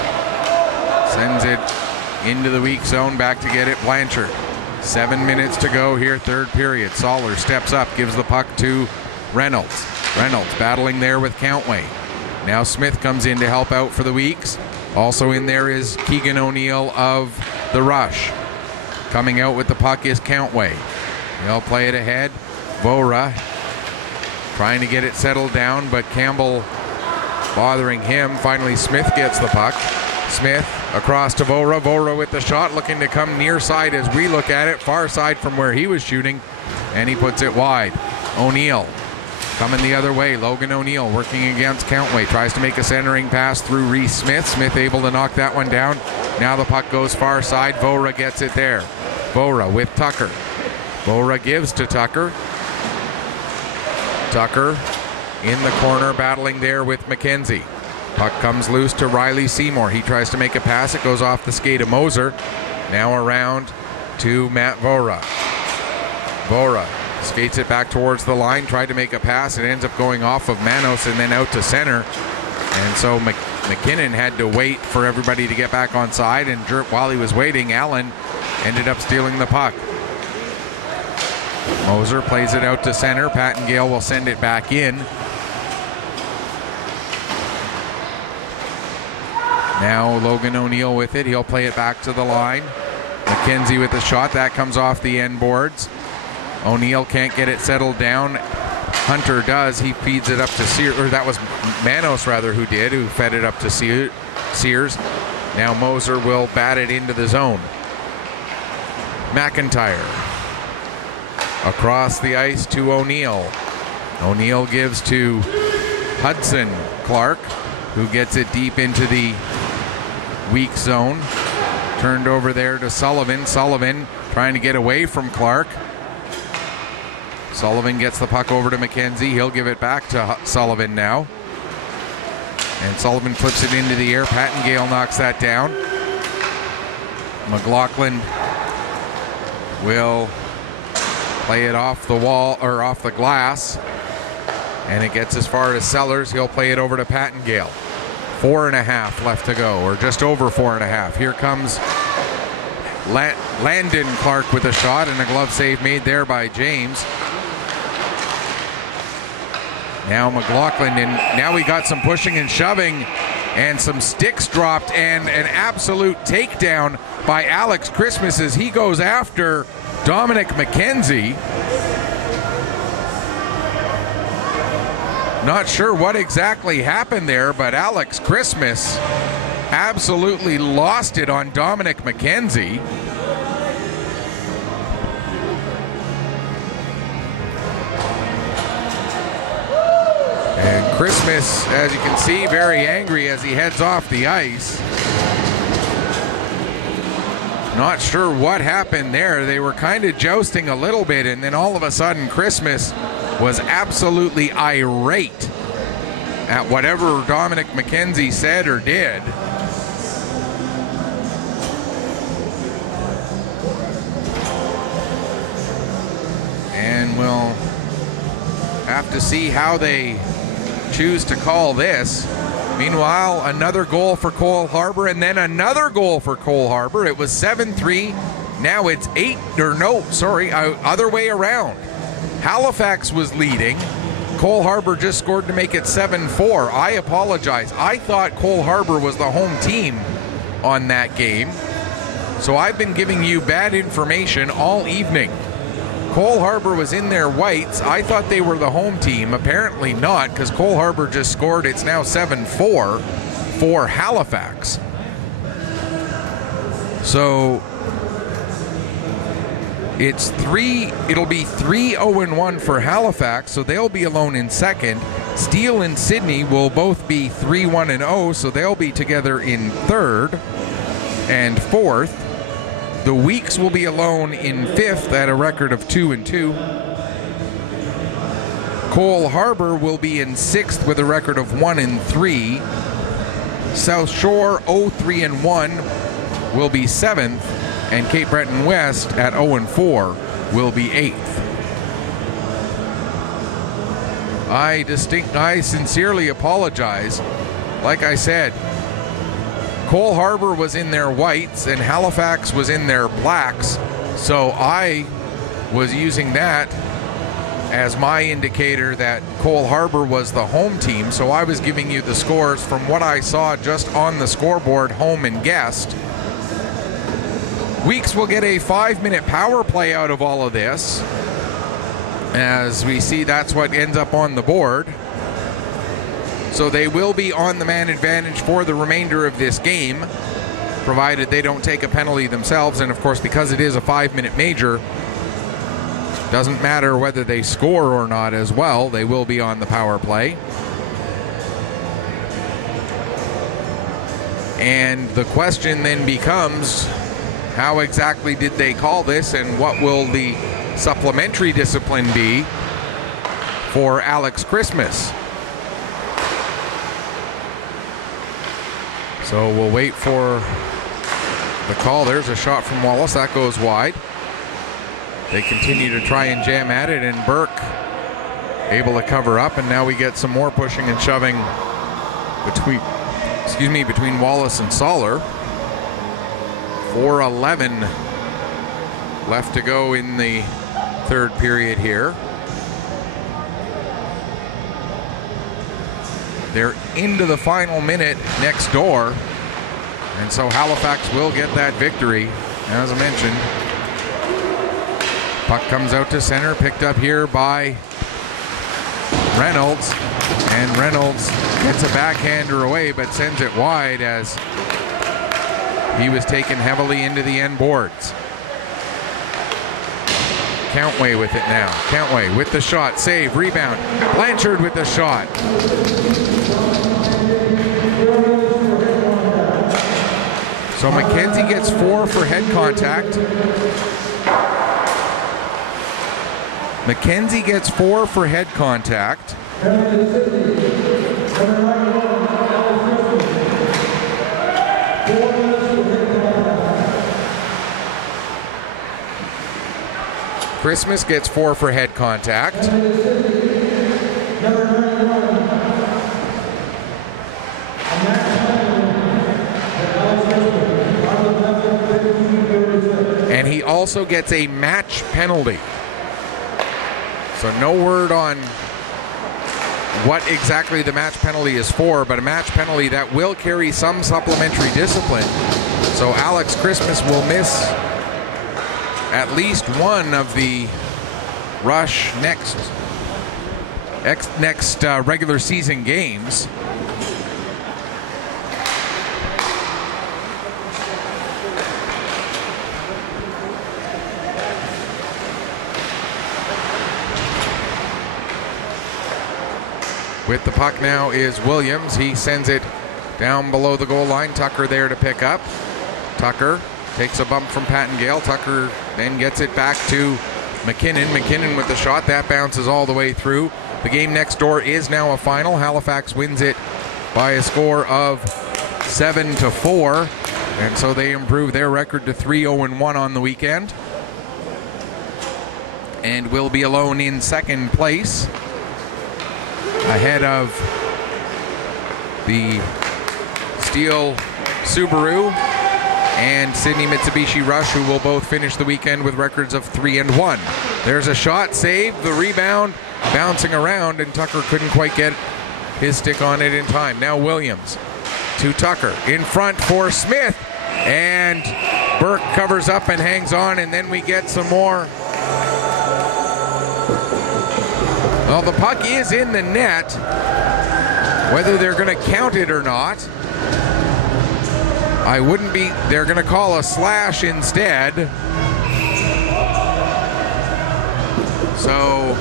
sends it into the weak zone, back to get it Blanchard. 7 minutes to go here, third period. Soller steps up, gives the puck to Reynolds. Reynolds battling there with Countway. Now Smith comes in to help out for the Weeks. Also in there is Keegan O'Neill of the Rush. Coming out with the puck is Countway. They'll play it ahead. Vora trying to get it settled down, but Campbell bothering him. Finally, Smith gets the puck. Smith across to Vora. Vora with the shot, looking to come near side as we look at it. Far side from where he was shooting, and he puts it wide. O'Neill coming the other way. Logan O'Neill working against Countway. Tries to make a centering pass through Reese Smith. Smith able to knock that one down. Now the puck goes far side. Vora gets it there. Vora with Tucker. Vora gives to Tucker. Tucker in the corner battling there with McKenzie. Puck comes loose to Riley Seymour. He tries to make a pass. It goes off the skate of Moser. Now around to Matt Vora. Vora skates it back towards the line. Tried to make a pass. It ends up going off of Manos and then out to center. And so McKinnon had to wait for everybody to get back on side. And while he was waiting, Allen ended up stealing the puck. Moser plays it out to center. Pattengale will send it back in. Now Logan O'Neill with it. He'll play it back to the line. McKenzie with the shot. That comes off the end boards. O'Neill can't get it settled down. Hunter does. He feeds it up to Sears. Or that was Manos, rather, who fed it up to Sears. Now Moser will bat it into the zone. McIntyre across the ice to O'Neill. O'Neill gives to Hudson Clark, who gets it deep into the weak zone. Turned over there to Sullivan. Sullivan trying to get away from Clark. Sullivan gets the puck over to McKenzie. He'll give it back to Sullivan now. And Sullivan flips it into the air. Pattengale knocks that down. McLaughlin will play it off the wall, or off the glass. And it gets as far as Sellers. He'll play it over to Pattengale. 4.5 left to go, or just over 4.5. Here comes Landon Clark with a shot, and a glove save made there by James. Now McLaughlin, and now we got some pushing and shoving and some sticks dropped and an absolute takedown by Alex Christmas as he goes after Dominic McKenzie. Not sure what exactly happened there, but Alex Christmas absolutely lost it on Dominic McKenzie. And Christmas, as you can see, very angry as he heads off the ice. Not sure what happened there. They were kind of jousting a little bit, and then all of a sudden Christmas was absolutely irate at whatever Dominic McKenzie said or did. And we'll have to see how they choose to call this. Meanwhile, another goal for Cole Harbour, and then another goal for Cole Harbour. It was 7-3. Now it's other way around. Halifax was leading. Cole Harbour just scored to make it 7-4. I apologize. I thought Cole Harbour was the home team on that game. So I've been giving you bad information all evening. Cole Harbour was in their whites. I thought they were the home team. Apparently not, because Cole Harbour just scored. It's now 7-4 for Halifax. So it'll be 3-0-1 for Halifax, so they'll be alone in second. Steele and Sydney will both be 3-1-0, so they'll be together in third and fourth. The Weeks will be alone in fifth at a record of 2-2. Cole Harbour will be in sixth with a record of 1-3. South Shore 0-3-1 will be seventh, and Cape Breton West at 0-4 will be eighth. I sincerely apologize. Like I said, Cole Harbour was in their whites and Halifax was in their blacks, so I was using that as my indicator that Cole Harbour was the home team, so I was giving you the scores from what I saw just on the scoreboard, home and guest. Weeks will get a 5-minute power play out of all of this. As we see, that's what ends up on the board. So they will be on the man advantage for the remainder of this game, provided they don't take a penalty themselves. And of course, because it is a 5-minute major, doesn't matter whether they score or not as well, they will be on the power play. And the question then becomes, how exactly did they call this, and what will the supplementary discipline be for Alex Christmas? So we'll wait for the call. There's a shot from Wallace. That goes wide. They continue to try and jam at it, and Burke able to cover up, and now we get some more pushing and shoving between Wallace and Soller. 4:11 left to go in the third period here. They're into the final minute next door, and so Halifax will get that victory, as I mentioned. Puck comes out to center, picked up here by Reynolds, and Reynolds gets a backhander away but sends it wide as he was taken heavily into the end boards. Countway with it now. Countway with the shot, save, rebound. Blanchard with the shot. So McKenzie gets 4 for head contact. McKenzie gets 4 for head contact. Christmas gets 4 for head contact. And he also gets a match penalty. So no word on what exactly the match penalty is for, but a match penalty that will carry some supplementary discipline. So Alex Christmas will miss at least one of the Rush next regular season games. With the puck now is Williams. He sends it down below the goal line. Tucker there to pick up. Tucker takes a bump from Pattengale. Tucker then gets it back to McKinnon. McKinnon with the shot. That bounces all the way through. The game next door is now a final. Halifax wins it by a score of 7-4. And so they improve their record to 3-0-1 on the weekend. And will be alone in second place, ahead of the Steel Subaru and Sydney Mitsubishi Rush, who will both finish the weekend with records of 3-1. There's a shot, saved, the rebound bouncing around, and Tucker couldn't quite get his stick on it in time. Now Williams to Tucker, in front for Smith, and Burke covers up and hangs on, and then we get some more. Well, the puck is in the net. Whether they're going to count it or not, I wouldn't be. They're going to call a slash instead. So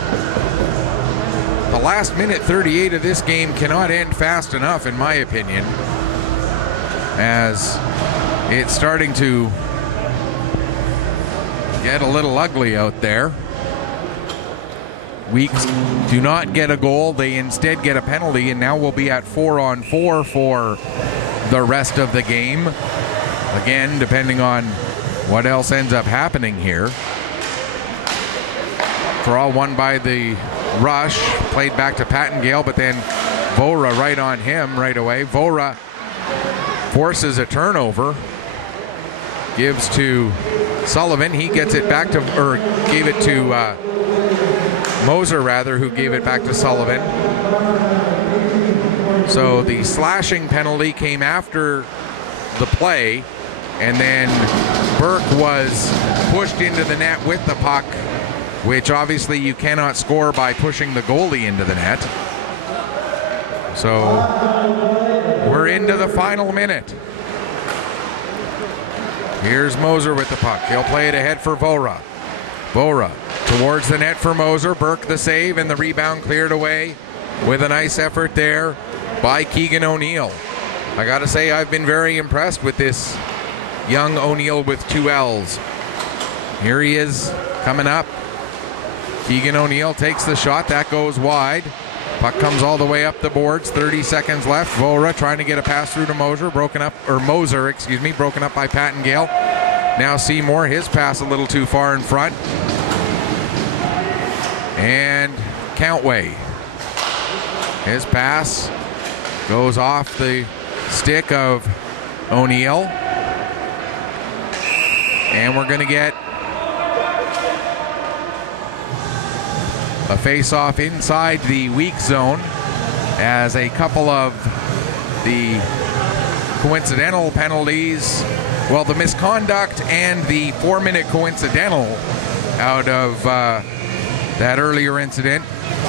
the last minute 38 of this game cannot end fast enough, in my opinion, as it's starting to get a little ugly out there. Weeks do not get a goal. They instead get a penalty, and now we'll be at 4-on-4 for the rest of the game. Again, depending on what else ends up happening here. Draw won by the Rush. Played back to Pattengale, but then Vora right on him right away. Vora forces a turnover. Gives to Sullivan. He gets it back to, or gave it to Moser rather, who gave it back to Sullivan. So the slashing penalty came after the play, and then Burke was pushed into the net with the puck, which obviously you cannot score by pushing the goalie into the net. So we're into the final minute. Here's Moser with the puck. He'll play it ahead for Vora. Vora towards the net for Moser. Burke the save, and the rebound cleared away with a nice effort there by Keegan O'Neill. I gotta say, I've been very impressed with this young O'Neill with 2 L's. Here he is coming up. Keegan O'Neill takes the shot. That goes wide. Puck comes all the way up the boards. 30 seconds left. Vora trying to get a pass through to Moser, broken up by Pattengale. Now Seymour, his pass a little too far in front. And Countway. His pass goes off the stick of O'Neill. And we're going to get a face-off inside the weak zone as a couple of the coincidental penalties, well, the misconduct and the 4-minute coincidental out of that earlier incident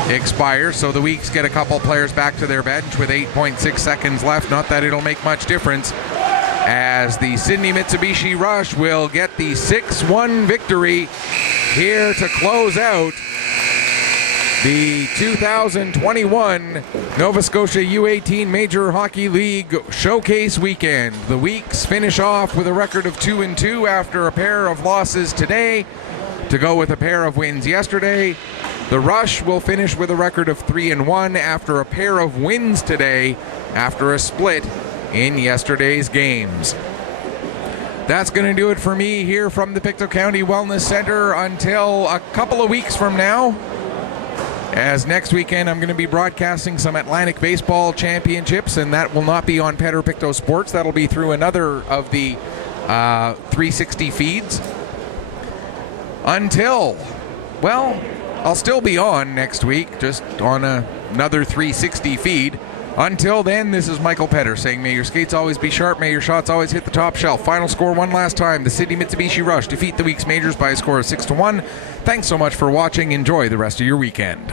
expire. So the Weeks get a couple players back to their bench with 8.6 seconds left. Not that it'll make much difference, as the Sydney Mitsubishi Rush will get the 6-1 victory here to close out the 2021 Nova Scotia U18 Major Hockey League Showcase Weekend. The Weeks finish off with a record of 2-2 after a pair of losses today, to go with a pair of wins yesterday. The Rush will finish with a record of 3-1 after a pair of wins today after a split in yesterday's games. That's going to do it for me here from the Pictou County Wellness Center until a couple of weeks from now, as next weekend I'm going to be broadcasting some Atlantic Baseball Championships, and that will not be on Pet or Pictou Sports. That'll be through another of the 360 feeds. Until, well, I'll still be on next week, just on another 360 feed. Until then, this is Michael Petter saying, may your skates always be sharp, may your shots always hit the top shelf. Final score one last time: the Sydney Mitsubishi Rush defeat the Weeks Majors by a score of 6-1. Thanks so much for watching. Enjoy the rest of your weekend.